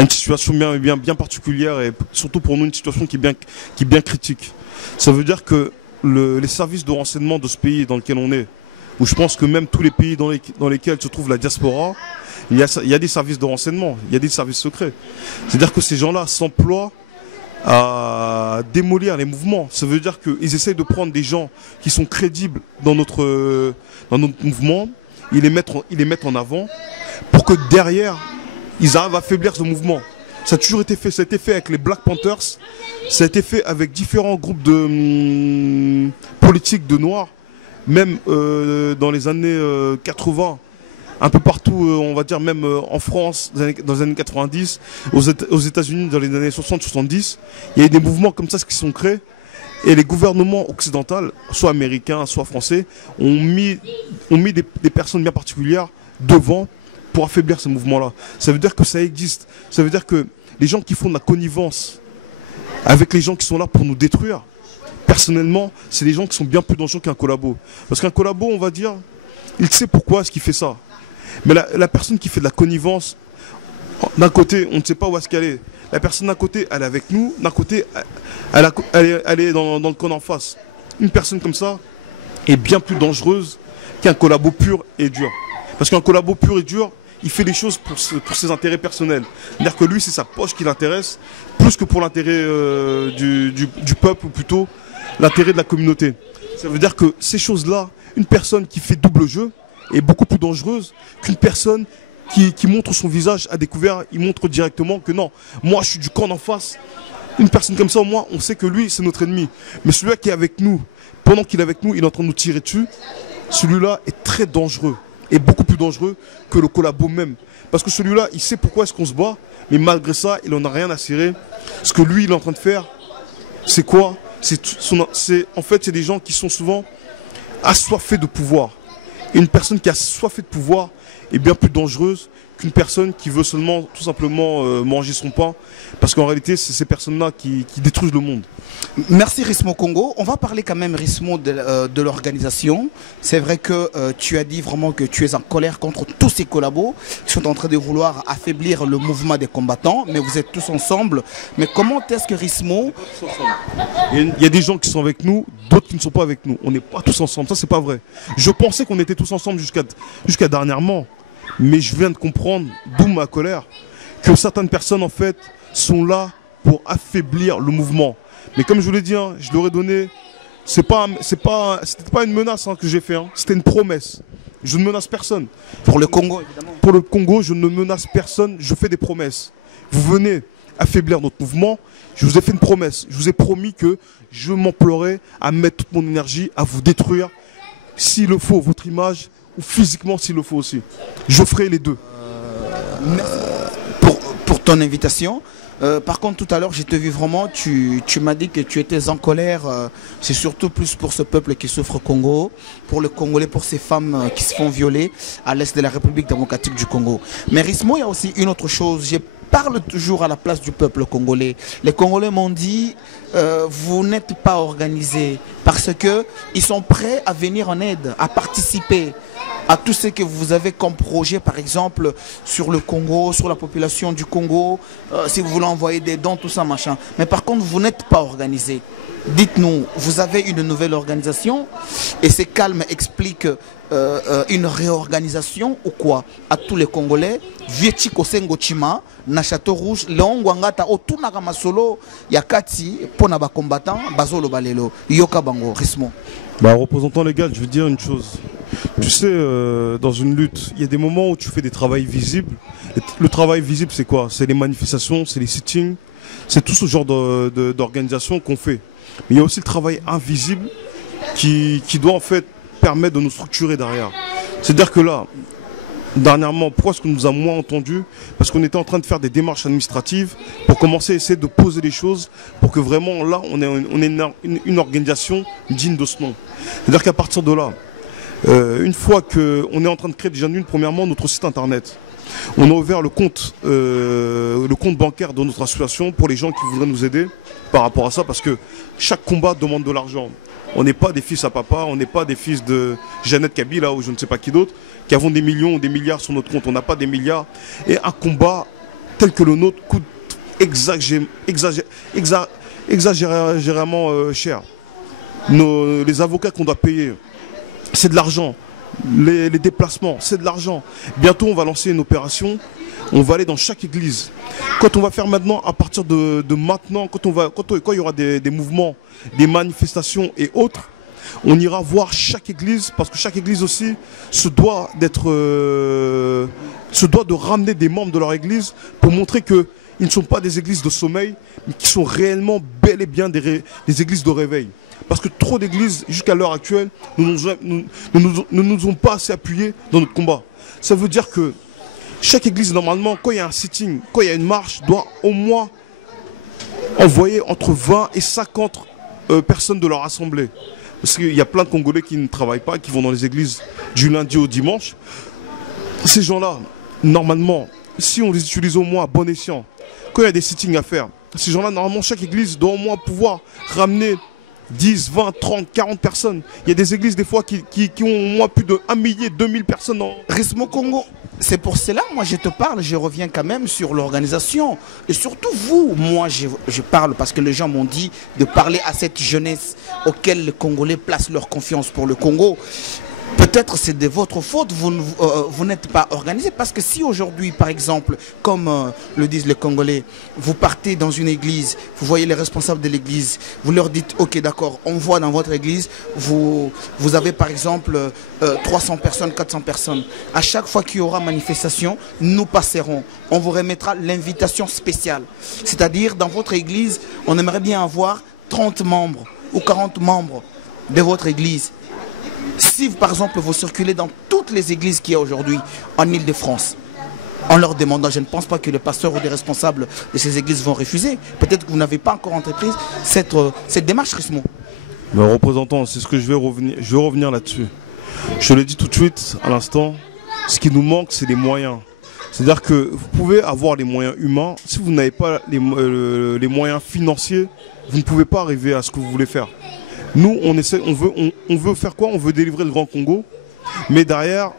une situation bien particulière et surtout pour nous une situation qui est bien critique. Ça veut dire que les services de renseignement de ce pays dans lequel on est, où je pense que même tous les pays dans lesquels se trouve la diaspora, il y a des services de renseignement, il y a des services secrets. C'est-à-dire que ces gens-là s'emploient à démolir les mouvements. Ça veut dire qu'ils essayent de prendre des gens qui sont crédibles dans notre mouvement, ils les mettent en avant pour que derrière ils arrivent à affaiblir ce mouvement. Ça a toujours été fait. Ça a été fait avec les Black Panthers. Ça a été fait avec différents groupes politiques de Noirs. Même dans les années 80, un peu partout, on va dire même en France, dans les années 90, aux États-Unis dans les années 60-70, il y a eu des mouvements comme ça qui sont créés. Et les gouvernements occidentaux, soit américains, soit français, ont mis des personnes bien particulières devant pour affaiblir ce mouvement-là. Ça veut dire que ça existe. Ça veut dire que les gens qui font de la connivence avec les gens qui sont là pour nous détruire, personnellement, c'est des gens qui sont bien plus dangereux qu'un collabo. Parce qu'un collabo, on va dire, il sait pourquoi est-ce qu'il fait ça. Mais la personne qui fait de la connivence, d'un côté, on ne sait pas où est-ce qu'elle est. La personne d'un côté, elle est avec nous. D'un côté, elle est dans le camp d'en face. Une personne comme ça est bien plus dangereuse qu'un collabo pur et dur. Parce qu'un collabo pur et dur, il fait les choses pour ses intérêts personnels. C'est-à-dire que lui, c'est sa poche qui l'intéresse, plus que pour l'intérêt du peuple, ou plutôt l'intérêt de la communauté. Ça veut dire que ces choses-là, une personne qui fait double jeu est beaucoup plus dangereuse qu'une personne qui montre son visage à découvert, il montre directement que non, moi je suis du camp d'en face. Une personne comme ça, au moins, on sait que lui, c'est notre ennemi. Mais celui-là qui est avec nous, pendant qu'il est avec nous, il est en train de nous tirer dessus, celui-là est très dangereux. Et beaucoup plus dangereux que le collabo même. Parce que celui-là, il sait pourquoi est-ce qu'on se bat, mais malgré ça, il n'en a rien à cirer. Ce que lui, il est en train de faire, c'est quoi? En fait, c'est des gens qui sont souvent assoiffés de pouvoir. Et une personne qui a assoiffée de pouvoir est bien plus dangereuse qu'une personne qui veut seulement tout simplement manger son pain, parce qu'en réalité c'est ces personnes-là qui détruisent le monde. Merci Rismo Congo. On va parler quand même Rismo de l'organisation. C'est vrai que tu as dit vraiment que tu es en colère contre tous ces collabos qui sont en train de vouloir affaiblir le mouvement des combattants, mais vous êtes tous ensemble. Mais comment est-ce que Rismo... Il y a des gens qui sont avec nous, d'autres qui ne sont pas avec nous. On n'est pas tous ensemble, ça c'est pas vrai. Je pensais qu'on était tous ensemble jusqu'à dernièrement, mais je viens de comprendre, d'où ma colère, que certaines personnes en fait sont là pour affaiblir le mouvement. Mais comme je vous l'ai dit, hein, je leur ai donné, c'était pas une menace hein, que j'ai fait, hein, c'était une promesse. Je ne menace personne. Pour le Congo, évidemment. Pour le Congo, je ne menace personne, je fais des promesses. Vous venez affaiblir notre mouvement, je vous ai fait une promesse. Je vous ai promis que je m'emploierai à mettre toute mon énergie à vous détruire, s'il le faut, votre image, ou physiquement s'il le faut aussi. Je ferai les deux. Pour ton invitation. Par contre, tout à l'heure, j'ai te vu vraiment, tu m'as dit que tu étais en colère. C'est surtout plus pour ce peuple qui souffre au Congo, pour le Congolais, pour ces femmes qui se font violer à l'est de la République démocratique du Congo. Mais Rismo, il y a aussi une autre chose. Je parle toujours à la place du peuple congolais. Les Congolais m'ont dit, vous n'êtes pas organisés parce qu'ils sont prêts à venir en aide, à participer à tout ce que vous avez comme projet, par exemple, sur le Congo, sur la population du Congo, si vous voulez envoyer des dons, tout ça, machin. Mais par contre, vous n'êtes pas organisé. Dites-nous, vous avez une nouvelle organisation et ces calmes expliquent une réorganisation ou quoi? À tous les Congolais, Vietchiko Sengochima, na Château Rouge, Léon Wangata, Otunaka Masolo, Yakati, Ponaba combattant, Bazolo Balelo, Yoka Bango, Rismo. Bah, représentant légal, je veux dire une chose. Tu sais, dans une lutte, il y a des moments où tu fais des travails visibles. Le travail visible, c'est quoi? C'est les manifestations, c'est les sittings, c'est tout ce genre d'organisation qu'on fait. Mais il y a aussi le travail invisible qui doit en fait permettre de nous structurer derrière. C'est-à-dire que là, dernièrement, pourquoi est-ce qu'on nous a moins entendus? Parce qu'on était en train de faire des démarches administratives pour commencer à essayer de poser les choses pour que vraiment là, on ait une organisation digne de ce nom. C'est-à-dire qu'à partir de là, une fois qu'on est en train de créer déjà premièrement notre site internet, on a ouvert le compte bancaire de notre association pour les gens qui voudraient nous aider par rapport à ça, parce que chaque combat demande de l'argent. On n'est pas des fils à papa, on n'est pas des fils de Jeannette Kabila ou je ne sais pas qui d'autre, qui avons des millions ou des milliards sur notre compte. On n'a pas des milliards. Et un combat tel que le nôtre coûte exagérément cher. Les avocats qu'on doit payer, c'est de l'argent. Les déplacements, c'est de l'argent. Bientôt, on va lancer une opération. On va aller dans chaque église. Quand on va faire maintenant, à partir de maintenant, quand il y aura des mouvements, des manifestations et autres, on ira voir chaque église, parce que chaque église aussi se doit de ramener des membres de leur église pour montrer qu'ils ne sont pas des églises de sommeil, mais qui sont réellement bel et bien des églises de réveil. Parce que trop d'églises, jusqu'à l'heure actuelle, ne nous ont pas assez appuyés dans notre combat. Ça veut dire que chaque église, normalement, quand il y a un sitting, quand il y a une marche, doit au moins envoyer entre 20 et 50 personnes de leur assemblée. Parce qu'il y a plein de Congolais qui ne travaillent pas, qui vont dans les églises du lundi au dimanche. Ces gens-là, normalement, si on les utilise au moins à bon escient, quand il y a des sittings à faire, ces gens-là, normalement, chaque église doit au moins pouvoir ramener 10, 20, 30, 40 personnes. Il y a des églises des fois qui ont au moins plus de 1 millier, 2000 personnes. Rismo Congo, c'est pour cela, moi je te parle, je reviens quand même sur l'organisation. Et surtout vous, moi je parle parce que les gens m'ont dit de parler à cette jeunesse auquel les Congolais placent leur confiance pour le Congo. Peut-être c'est de votre faute, vous n'êtes pas organisé. Parce que si aujourd'hui, par exemple, comme le disent les Congolais, vous partez dans une église, vous voyez les responsables de l'église, vous leur dites, ok d'accord, on voit dans votre église, vous avez par exemple 300 personnes, 400 personnes. À chaque fois qu'il y aura manifestation, nous passerons. On vous remettra l'invitation spéciale. C'est-à-dire, dans votre église, on aimerait bien avoir 30 membres ou 40 membres de votre église. Si, par exemple, vous circulez dans toutes les églises qu'il y a aujourd'hui en Île-de-France, en leur demandant, je ne pense pas que les pasteurs ou les responsables de ces églises vont refuser. Peut-être que vous n'avez pas encore entrepris cette démarche, Rismo. Le représentant, c'est ce que je vais revenir là-dessus. Je le dis tout de suite, à l'instant, ce qui nous manque, c'est des moyens. C'est-à-dire que vous pouvez avoir les moyens humains, si vous n'avez pas les moyens financiers, vous ne pouvez pas arriver à ce que vous voulez faire. Nous, on veut faire quoi? On veut délivrer le Grand Congo, mais derrière,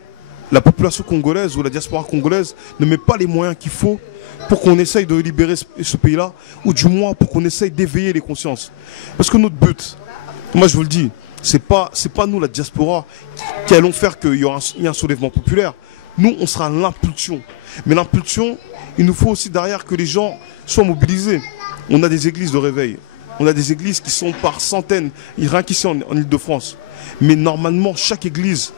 la population congolaise ou la diaspora congolaise ne met pas les moyens qu'il faut pour qu'on essaye de libérer ce pays-là, ou du moins pour qu'on essaye d'éveiller les consciences. Parce que notre but, moi je vous le dis, c'est pas nous la diaspora qui allons faire qu'il y ait un soulèvement populaire. Nous, on sera l'impulsion. Mais l'impulsion, il nous faut aussi derrière que les gens soient mobilisés. On a des églises de réveil. On a des églises qui sont par centaines, rien qu'ici en Ile-de-France. Mais normalement, chaque église,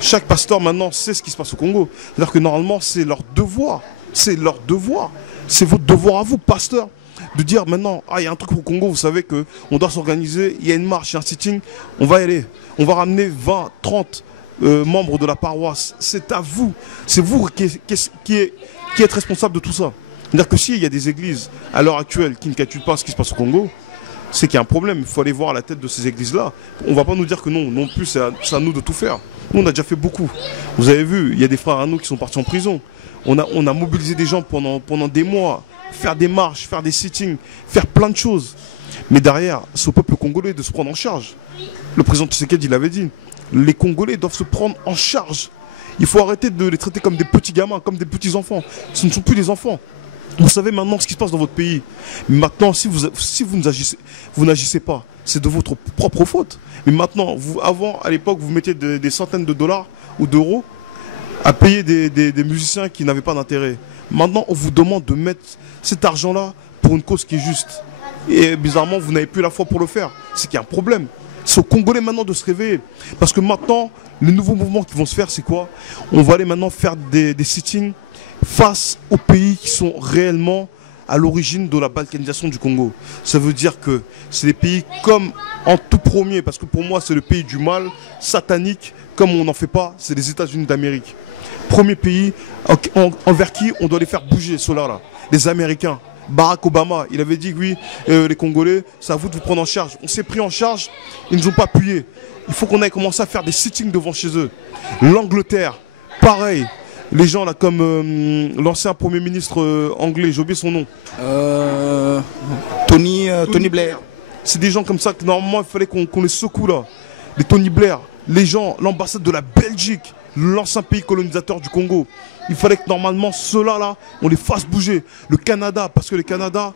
chaque pasteur maintenant sait ce qui se passe au Congo. C'est-à-dire que normalement, c'est leur devoir. C'est leur devoir. C'est votre devoir à vous, pasteur, de dire maintenant, ah, il y a un truc au Congo, vous savez qu'on doit s'organiser, il y a une marche, il y a un sitting, on va y aller. On va ramener 20, 30 membres de la paroisse. C'est à vous. C'est vous qui êtes responsable de tout ça. C'est-à-dire que s'il y a des églises à l'heure actuelle qui ne calculent pas ce qui se passe au Congo, c'est qu'il y a un problème. Il faut aller voir la tête de ces églises-là. On ne va pas nous dire que non plus, c'est à nous de tout faire. Nous, on a déjà fait beaucoup. Vous avez vu, il y a des frères à nous qui sont partis en prison. On a mobilisé des gens pendant des mois, faire des marches, faire des sittings, faire plein de choses. Mais derrière, c'est au peuple congolais de se prendre en charge. Le président Tshisekedi l'avait dit. Les Congolais doivent se prendre en charge. Il faut arrêter de les traiter comme des petits gamins, comme des petits enfants. Ce ne sont plus des enfants. Vous savez maintenant ce qui se passe dans votre pays. Maintenant, si vous n'agissez pas, c'est de votre propre faute. Mais maintenant, avant, à l'époque, vous mettiez des centaines de dollars ou d'euros à payer des musiciens qui n'avaient pas d'intérêt. Maintenant, on vous demande de mettre cet argent-là pour une cause qui est juste. Et bizarrement, vous n'avez plus la foi pour le faire. C'est qu'il y a un problème. C'est aux Congolais maintenant de se réveiller. Parce que maintenant, les nouveaux mouvements qui vont se faire, c'est quoi? On va aller maintenant faire des sittings face aux pays qui sont réellement à l'origine de la balkanisation du Congo. Ça veut dire que c'est des pays comme en tout premier, parce que pour moi c'est le pays du mal, satanique, comme on n'en fait pas, c'est les États-Unis d'Amérique. Premier pays envers qui on doit les faire bouger, ceux-là, là, les Américains. Barack Obama, il avait dit oui, les Congolais, c'est à vous de vous prendre en charge. On s'est pris en charge, ils ne nous ont pas appuyés. Il faut qu'on aille commencer à faire des sittings devant chez eux. L'Angleterre, pareil. Les gens là comme l'ancien Premier ministre anglais, j'ai oublié son nom. Tony Blair. C'est des gens comme ça que normalement il fallait qu'on les secoue là. Les Tony Blair, les gens, l'ambassade de la Belgique, l'ancien pays colonisateur du Congo. Il fallait que normalement ceux-là, là, on les fasse bouger. Le Canada, parce que le Canada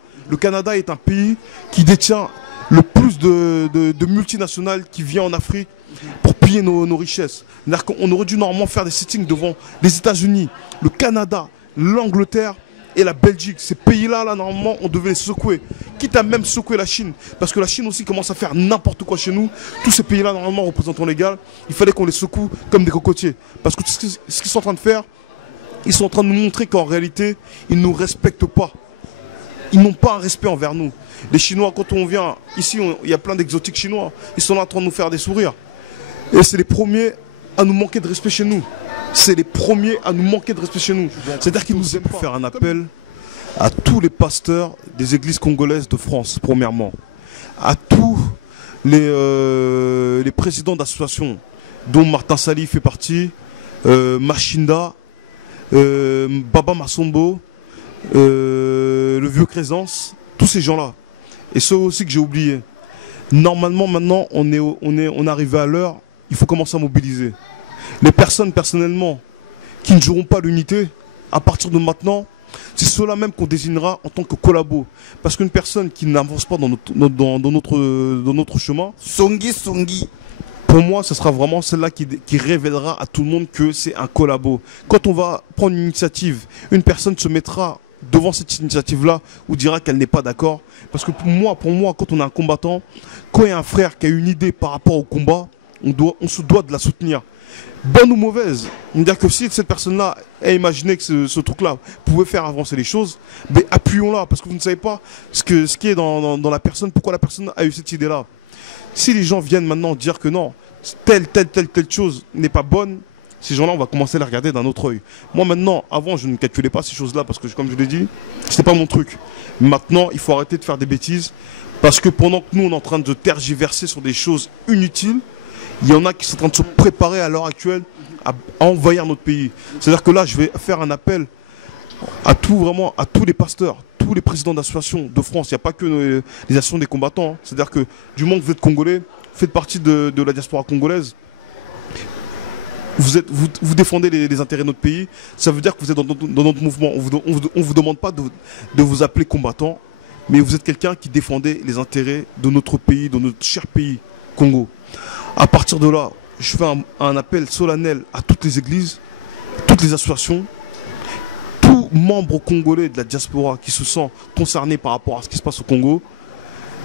est un pays qui détient le plus de multinationales qui viennent en Afrique pour piller nos richesses. C'est-à-dire qu'on aurait dû normalement faire des sittings devant les États-Unis, le Canada, l'Angleterre et la Belgique. Ces pays-là, là, normalement, on devait les secouer. Quitte à même secouer la Chine. Parce que la Chine aussi commence à faire n'importe quoi chez nous. Tous ces pays-là, normalement, représentant légal, il fallait qu'on les secoue comme des cocotiers. Parce que ce qu'ils sont en train de faire, ils sont en train de nous montrer qu'en réalité, ils ne nous respectent pas. Ils n'ont pas un respect envers nous. Les Chinois, quand on vient, ici, il y a plein d'exotiques chinois. Ils sont là en train de nous faire des sourires. Et c'est les premiers à nous manquer de respect chez nous. C'est les premiers à nous manquer de respect chez nous. C'est-à-dire qu'ils nous aiment pas. Faire un appel à tous les pasteurs des églises congolaises de France, premièrement. À tous les présidents d'associations, dont Martin Sali fait partie, Machinda, Baba Massombo, le vieux Crézance, tous ces gens-là. Et ceux aussi que j'ai oubliés. Normalement, maintenant, on est arrivé à l'heure, il faut commencer à mobiliser. Les personnes, personnellement, qui ne joueront pas l'unité, à partir de maintenant, c'est ceux-là même qu'on désignera en tant que collabo. Parce qu'une personne qui n'avance pas dans notre chemin, Songi. Pour moi, ce sera vraiment celle-là qui révélera à tout le monde que c'est un collabo. Quand on va prendre une initiative, une personne se mettra devant cette initiative-là ou dira qu'elle n'est pas d'accord. Parce que pour moi, quand on est un combattant, quand il y a un frère qui a une idée par rapport au combat, on se doit de la soutenir. Bonne ou mauvaise. C'est-à-dire que si cette personne-là a imaginé que ce truc-là pouvait faire avancer les choses, ben appuyons-la. Parce que vous ne savez pas ce qui est dans la personne, pourquoi la personne a eu cette idée-là. Si les gens viennent maintenant dire que non, telle chose n'est pas bonne, ces gens-là, on va commencer à les regarder d'un autre œil. Moi maintenant, avant, je ne calculais pas ces choses-là parce que, comme je l'ai dit, c'était pas mon truc. Maintenant, il faut arrêter de faire des bêtises parce que pendant que nous, on est en train de tergiverser sur des choses inutiles, il y en a qui sont en train de se préparer à l'heure actuelle à envahir notre pays. C'est-à-dire que là, je vais faire un appel à tous les pasteurs, tous les présidents d'associations de France, il n'y a pas que les associations des combattants. Hein. C'est-à-dire que du moment que vous êtes congolais, faites partie de la diaspora congolaise, vous défendez les intérêts de notre pays, ça veut dire que vous êtes dans notre mouvement. On ne vous demande pas de vous appeler combattant, mais vous êtes quelqu'un qui défendait les intérêts de notre pays, de notre cher pays, Congo. À partir de là, je fais un appel solennel à toutes les églises, toutes les associations, tout membre congolais de la diaspora qui se sent concerné par rapport à ce qui se passe au Congo.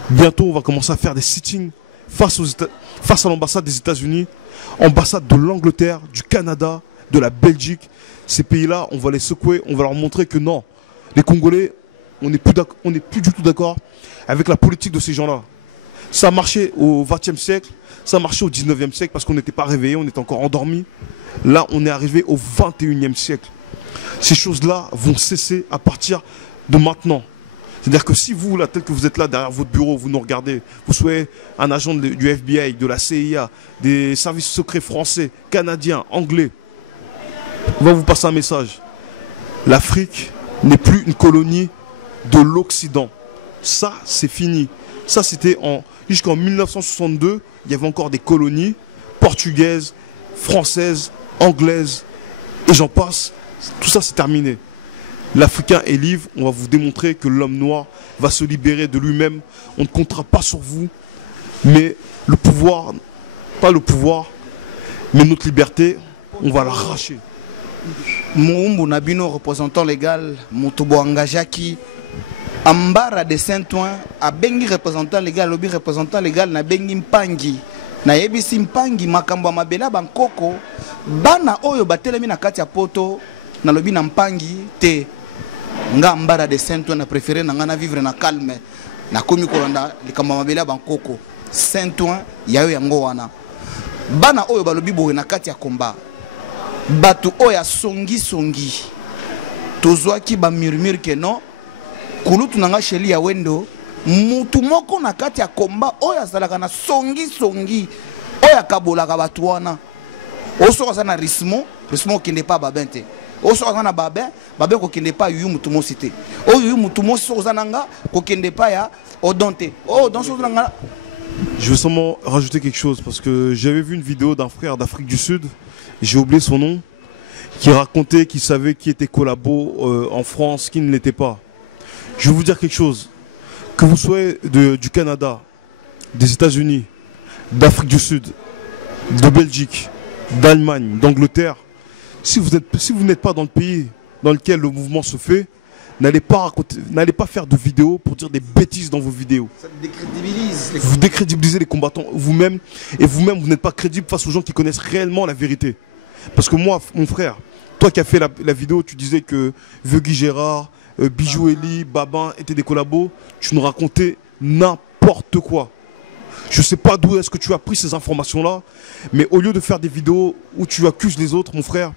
Bientôt, on va commencer à faire des sittings face à l'ambassade des États-Unis, ambassade de l'Angleterre, du Canada, de la Belgique. Ces pays-là, on va les secouer, on va leur montrer que non, les Congolais, on n'est plus du tout d'accord avec la politique de ces gens-là. Ça a marché au XXe siècle, ça a marché au XIXe siècle parce qu'on n'était pas réveillés, on était encore endormis. Là, on est arrivé au XXIe siècle. Ces choses-là vont cesser à partir de maintenant. C'est-à-dire que si vous, là, tel que vous êtes là derrière votre bureau, vous nous regardez, vous soyez un agent du FBI, de la CIA, des services secrets français, canadiens, anglais, on va vous passer un message. L'Afrique n'est plus une colonie de l'Occident. Ça, c'est fini. Ça, c'était jusqu'en 1962, il y avait encore des colonies portugaises, françaises, anglaises, et j'en passe. Tout ça, c'est terminé. L'Africain est libre, on va vous démontrer que l'homme noir va se libérer de lui-même. On ne comptera pas sur vous, mais le pouvoir, pas le pouvoir, mais notre liberté, on va l'arracher. Moumbu Nabino, représentant légal, Moutoubo Angajaki, Ambara de Saint-Ouen, a bengi représentant légal, lobby représentant légal, na bengi Mpangi, na yebisi Mpangi, Makamba Mabela Bankoko, Bana Oyo Batelemi na kati ya poto, na lobby na Mpangi, te. Nga Ambara de Saint-Ouen na préféré na ngana vivre na calme, na komi kolanda, likamba Mabela Bankoko, Saint-Ouen, yayo yango wana. Bana Oyo balobi boye na kati ya komba. Batu oya songi tozwaki ba murmure ke non kulutu nanga sheli ya wendo mutu moko na kati ya komba oya zalaka na songi oya kabolaka batu wana osoka sana rismo kende pa babente osoka sana babe ko kende pa yu mutu mosité oyu mutu mosi nanga ko kende pa ya odonte dans ce nanga. Je veux seulement rajouter quelque chose parce que j'avais vu une vidéo d'un frère d'Afrique du Sud, j'ai oublié son nom, qui racontait qu'il savait qui était collabo en France, qui ne l'était pas. Je vais vous dire quelque chose, que vous soyez du Canada, des États-Unis, d'Afrique du Sud, de Belgique, d'Allemagne, d'Angleterre, si vous n'êtes pas dans le pays dans lequel le mouvement se fait, n'allez pas faire de vidéos pour dire des bêtises dans vos vidéos. Ça décrédibilise. Vous décrédibilisez les combattants vous-même. Et vous-même, vous n'êtes pas crédible face aux gens qui connaissent réellement la vérité. Parce que moi, mon frère, toi qui as fait la vidéo, tu disais que Veugui Gérard, Bijou Eli, Babin étaient des collabos. Tu nous racontais n'importe quoi. Je ne sais pas d'où est-ce que tu as pris ces informations-là. Mais au lieu de faire des vidéos où tu accuses les autres, mon frère,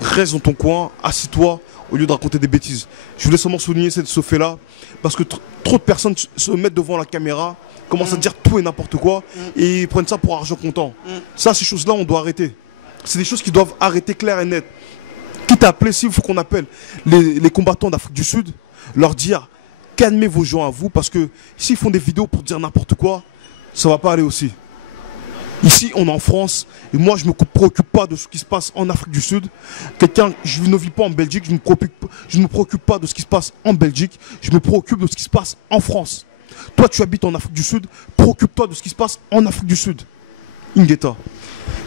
reste dans ton coin, assis-toi, au lieu de raconter des bêtises. Je voulais seulement souligner ce fait-là, parce que trop de personnes se mettent devant la caméra, commencent à dire tout et n'importe quoi, et ils prennent ça pour argent comptant. Ça, ces choses-là, on doit arrêter. C'est des choses qui doivent arrêter clair et net. Quitte à appeler, s'il faut qu'on appelle les combattants d'Afrique du Sud, leur dire, calmez vos gens à vous, parce que s'ils font des vidéos pour dire n'importe quoi, ça ne va pas aller aussi. Ici, on est en France, et moi, je ne me préoccupe pas de ce qui se passe en Afrique du Sud. Je ne vis pas en Belgique, je ne me préoccupe pas de ce qui se passe en Belgique, je me préoccupe de ce qui se passe en France. Toi, tu habites en Afrique du Sud, préoccupe-toi de ce qui se passe en Afrique du Sud. Ingeta.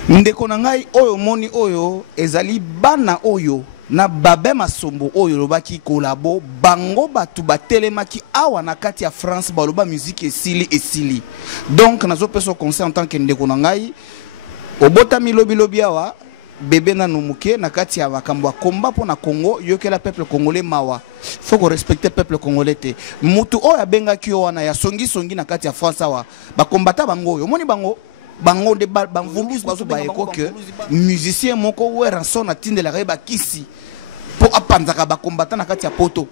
Ndeko na ngai oyo moni oyo ezali bana oyo na babe masombo oyo lobaki kolabo bango batu batelemaki awa na kati ya France baloba musique esili donc nazo peso conseil en tant que ndeko na ngai obotami lobi awa bébé na nomuke na kati ya makambo komba pona Congo yokela peuple congolais mawa faut qu'on respecte peuple congolais te mutu oyo abengaki yo wana ya songi na kati ya France awa bakombata bango oyo moni bango de banvuluzi bazo bayeko que musicien moko we ranson na tinde la reba kisi pour apanzaka ba combattant na kati ya poto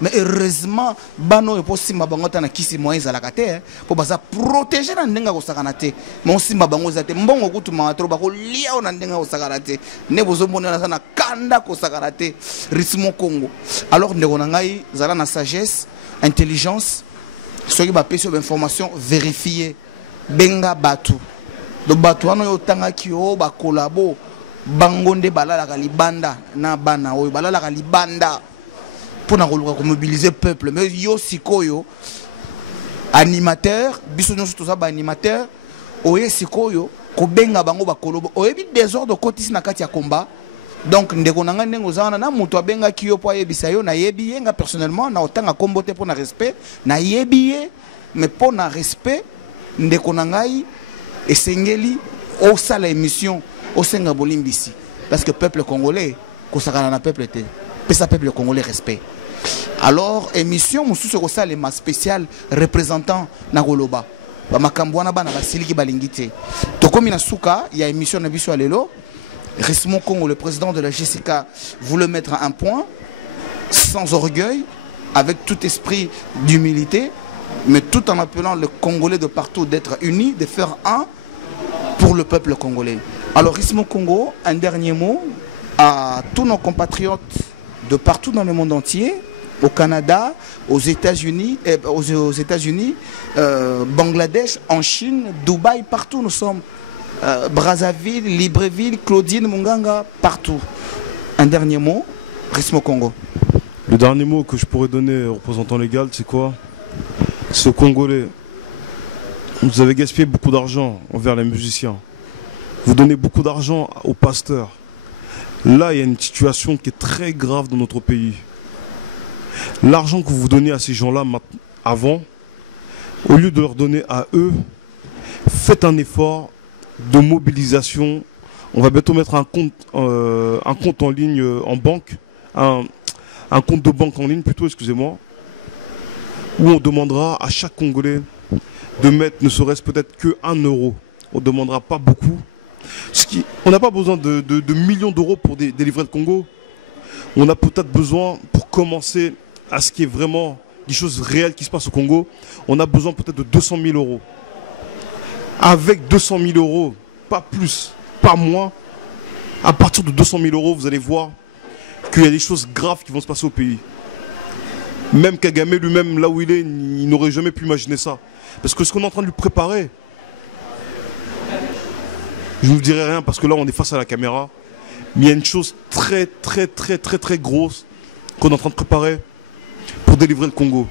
Mais heureusement, bano et pour simba bango tana kisi moyens à la kate pour baza protéger na ndenga ko sakanate. Mon simba bango zate mbongo kutu maatro bako lia na ndenga ko sakanate. Ne bozo mona na kanda ko sakanate rythme Congo. Alors ndeko na ngai zala na sagesse, intelligence, soki ba pesi information vérifiée. Benga batu. Do batu ano yo tanga ki o ba kolabo bangonde balala ka libanda na bana oyo balala ka libanda. Pour mobiliser le peuple. Mais yo sikoyo animateur, bisounou tout ça animateur, oye sikoyo ko benga bango ba kolobo. Oye bi désordre kotis na kati ya combat. Donc ndeko nanga ndengo zana na muto benga kiyo po yebisa yo na yebi nga personnellement na otanga kombote pour na respect na yebi mais pour na respect ndeko nangai esengeli o sala émission o senga bolimbisi parce que peuple congolais ko sakana na peuple te. Pesa peuple congolais respect. Alors émission mususu ko salema spécial représentant na Goloba. Ba makambwana bana basiliki balingite. Tokomi na suka ya émission na biso alelo. Rismon Congo, le président de la GCK, voulait mettre un point sans orgueil, avec tout esprit d'humilité, mais tout en appelant les Congolais de partout d'être unis, de faire un pour le peuple congolais. Alors Rismon Congo, un dernier mot à tous nos compatriotes de partout dans le monde entier, au Canada, aux États-Unis, Bangladesh, en Chine, Dubaï, partout nous sommes. Brazzaville, Libreville, Claudine, Munganga, partout. Un dernier mot, Rismo Congo. Le dernier mot que je pourrais donner au représentant légal, c'est quoi? C'est aux Congolais. Vous avez gaspillé beaucoup d'argent envers les musiciens. Vous donnez beaucoup d'argent aux pasteurs. Là, il y a une situation qui est très grave dans notre pays. L'argent que vous donnez à ces gens-là avant, au lieu de leur donner à eux, faites un effort de mobilisation. On va bientôt mettre un compte en ligne en banque, un compte de banque en ligne plutôt, excusez-moi, où on demandera à chaque Congolais de mettre ne serait-ce peut-être que 1 euro. On ne demandera pas beaucoup. On n'a pas besoin de millions d'euros pour délivrer le Congo. On a peut-être besoin, pour commencer à ce qui est vraiment des choses réelles qui se passent au Congo, on a besoin peut-être de 200 000 euros. Avec 200 000 euros, pas plus, pas moins, à partir de 200 000 euros, vous allez voir qu'il y a des choses graves qui vont se passer au pays. Même Kagame lui-même, là où il est, il n'aurait jamais pu imaginer ça. Parce que ce qu'on est en train de lui préparer, je ne vous dirai rien parce que là on est face à la caméra, mais il y a une chose très grosse qu'on est en train de préparer pour délivrer le Congo.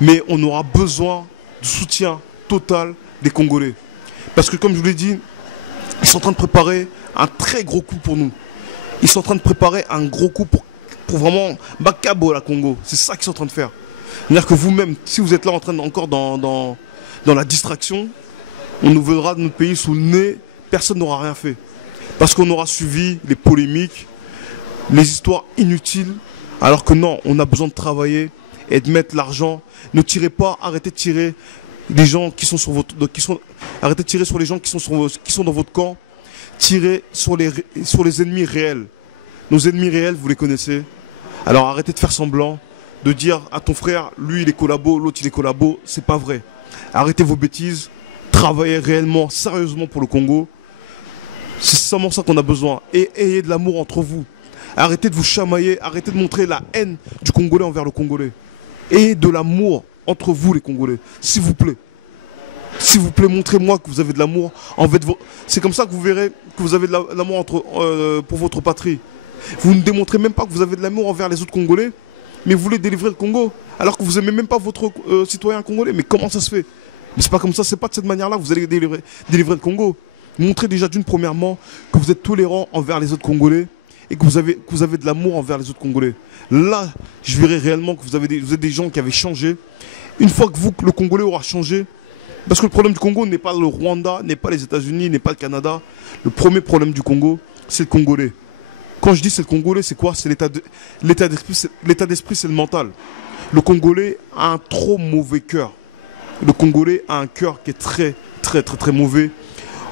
Mais on aura besoin du soutien total des Congolais. Parce que comme je vous l'ai dit, ils sont en train de préparer un très gros coup pour nous. Ils sont en train de préparer un gros coup pour vraiment Bakabo la Congo. C'est ça qu'ils sont en train de faire. C'est-à-dire que vous-même, si vous êtes là en train encore dans la distraction, on nous verra de notre pays sous le nez, personne n'aura rien fait. Parce qu'on aura suivi les polémiques, les histoires inutiles, alors que non, on a besoin de travailler et de mettre l'argent. Ne tirez pas, arrêtez de tirer des gens qui sont sur votre, arrêtez de tirer sur les gens qui sont dans votre camp. Tirez sur les ennemis réels. Nos ennemis réels, vous les connaissez. Alors arrêtez de faire semblant, de dire à ton frère, lui il est collabo, l'autre il est collabo. C'est pas vrai. Arrêtez vos bêtises. Travaillez réellement, sérieusement pour le Congo. C'est seulement ça qu'on a besoin. Et ayez de l'amour entre vous. Arrêtez de vous chamailler, arrêtez de montrer la haine du Congolais envers le Congolais. Ayez de l'amour entre vous les Congolais, s'il vous plaît. S'il vous plaît, montrez-moi que vous avez de l'amour. C'est comme ça que vous verrez que vous avez de l'amour pour votre patrie. Vous ne démontrez même pas que vous avez de l'amour envers les autres Congolais, mais vous voulez délivrer le Congo, alors que vous n'aimez même pas votre citoyen congolais. Mais comment ça se fait? Mais c'est pas comme ça, c'est pas de cette manière-là que vous allez délivrer le Congo. Montrez déjà premièrement que vous êtes tolérant envers les autres Congolais et que vous avez de l'amour envers les autres Congolais. Là, je verrai réellement que vous êtes des gens qui avaient changé. Une fois que le Congolais aura changé, parce que le problème du Congo n'est pas le Rwanda, n'est pas les États-Unis, n'est pas le Canada. Le premier problème du Congo, c'est le Congolais. Quand je dis c'est le Congolais, c'est quoi? C'est l'état d'esprit, c'est le mental. Le Congolais a un trop mauvais cœur. Le Congolais a un cœur qui est très mauvais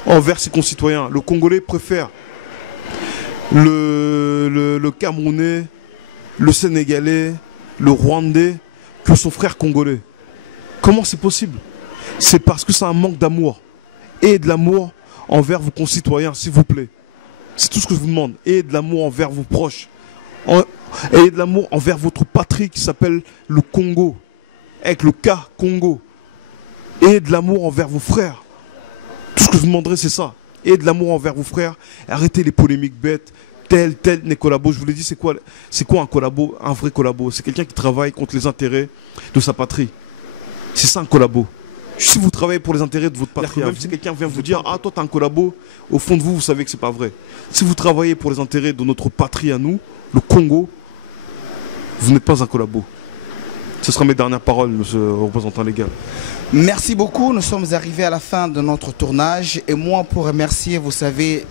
envers ses concitoyens. Le Congolais préfère le Camerounais, le Sénégalais, le Rwandais que son frère congolais. Comment c'est possible? C'est parce que c'est un manque d'amour. Et de l'amour envers vos concitoyens, s'il vous plaît. C'est tout ce que je vous demande. Et de l'amour envers vos proches. Et de l'amour envers votre patrie qui s'appelle le Congo. Avec le K Congo. Et de l'amour envers vos frères. Tout ce que je vous demanderai, c'est ça. Et de l'amour envers vos frères. Arrêtez les polémiques bêtes. Tel n'est collabo. Je vous l'ai dit, c'est quoi un collabo? Un vrai collabo. C'est quelqu'un qui travaille contre les intérêts de sa patrie. C'est ça un collabo. Si vous travaillez pour les intérêts de votre patrie, même si quelqu'un vient vous dire « Ah, toi, t'es un collabo », au fond de vous, vous savez que c'est pas vrai. Si vous travaillez pour les intérêts de notre patrie à nous, le Congo, vous n'êtes pas un collabo. Ce sera mes dernières paroles, monsieur le représentant légal. Merci beaucoup. Nous sommes arrivés à la fin de notre tournage. Et moi, pour remercier, vous savez,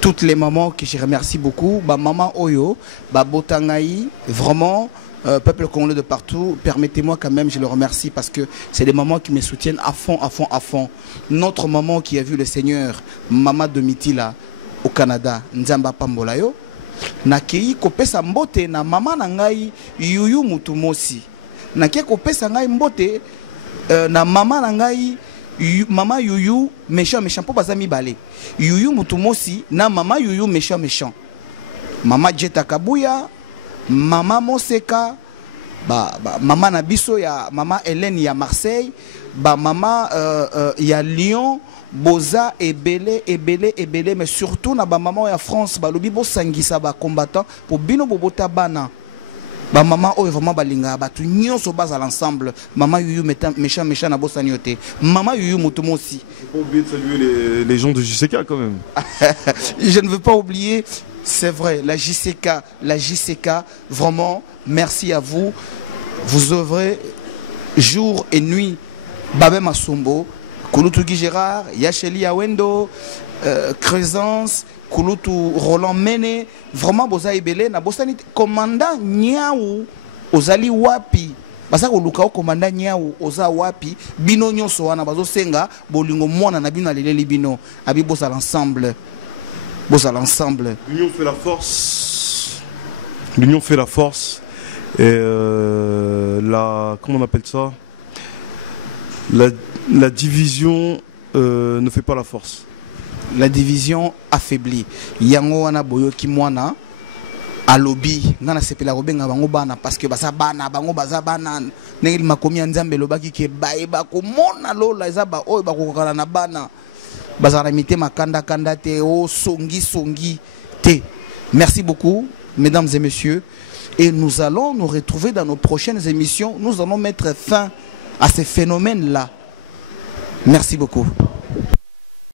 toutes les mamans que je remercie beaucoup, maman Oyo, Botangaï, vraiment, peuple congolais de partout, permettez-moi quand même, je le remercie parce que c'est des mamans qui me soutiennent à fond, à fond, à fond. Notre maman qui a vu le Seigneur, Maman de Mitila, au Canada, Nzamba Pambolayo, nakei kopesa mbote na mama na ngai Yuyu Mutumosi. Nakei kopesa ngai mbote na mama na ngai Mama Yuyu méchant méchant po bazami balé. Yuyu Mutumosi na mama Yuyu méchant méchant. Mama Jeta Kabuya, Mama Moseka, Mama Nabiso ya Mama Hélène ya Marseille, Mama ya Lyon, Boza ebele ebele ebele, mais surtout na maman ya France balobi bo sangisa ba combattant pour bino bobota bana. Maman oyo vraiment balinga batu nyonso baza l'ensemble. Mama Yuyu méchant méchant na bosaniote. Mama Yuyu Mutumosi. Faut pas oublier de saluer les gens de JCK quand même. Je ne veux pas oublier, c'est vrai, la JCK, vraiment, merci à vous. Vous œuvrez jour et nuit. Babé Masumbo, Kouloutou Guy Gérard, Yacheli Awendo, Crézance, Kouloutou Roland Mene, vraiment Boza Ebele, na Bosani, commandant Niaou, Ozali Wapi. Basa ko luka o commandant Niaou, Oza Wapi, Bino Nyonso wana bazo senga, bolingo mwana na bino alele bino, abi bosa l'ensemble. Bosa l'ensemble. L'union fait la force. L'union fait la force. Et comment on appelle ça? La division ne fait pas la force. La division affaiblit. Yango wana boyo ki mwana alobi ngana sepela robenga bango bana parce que basa bana bango baza bana ndenge makomi nzambe lobaki ke baeba ko mona lola eza ba oyo bakokana na bana bazara mité makanda kanda te o songi te. Merci beaucoup mesdames et messieurs, et nous allons nous retrouver dans nos prochaines émissions. Nous allons mettre fin à ces phénomènes là. Merci beaucoup.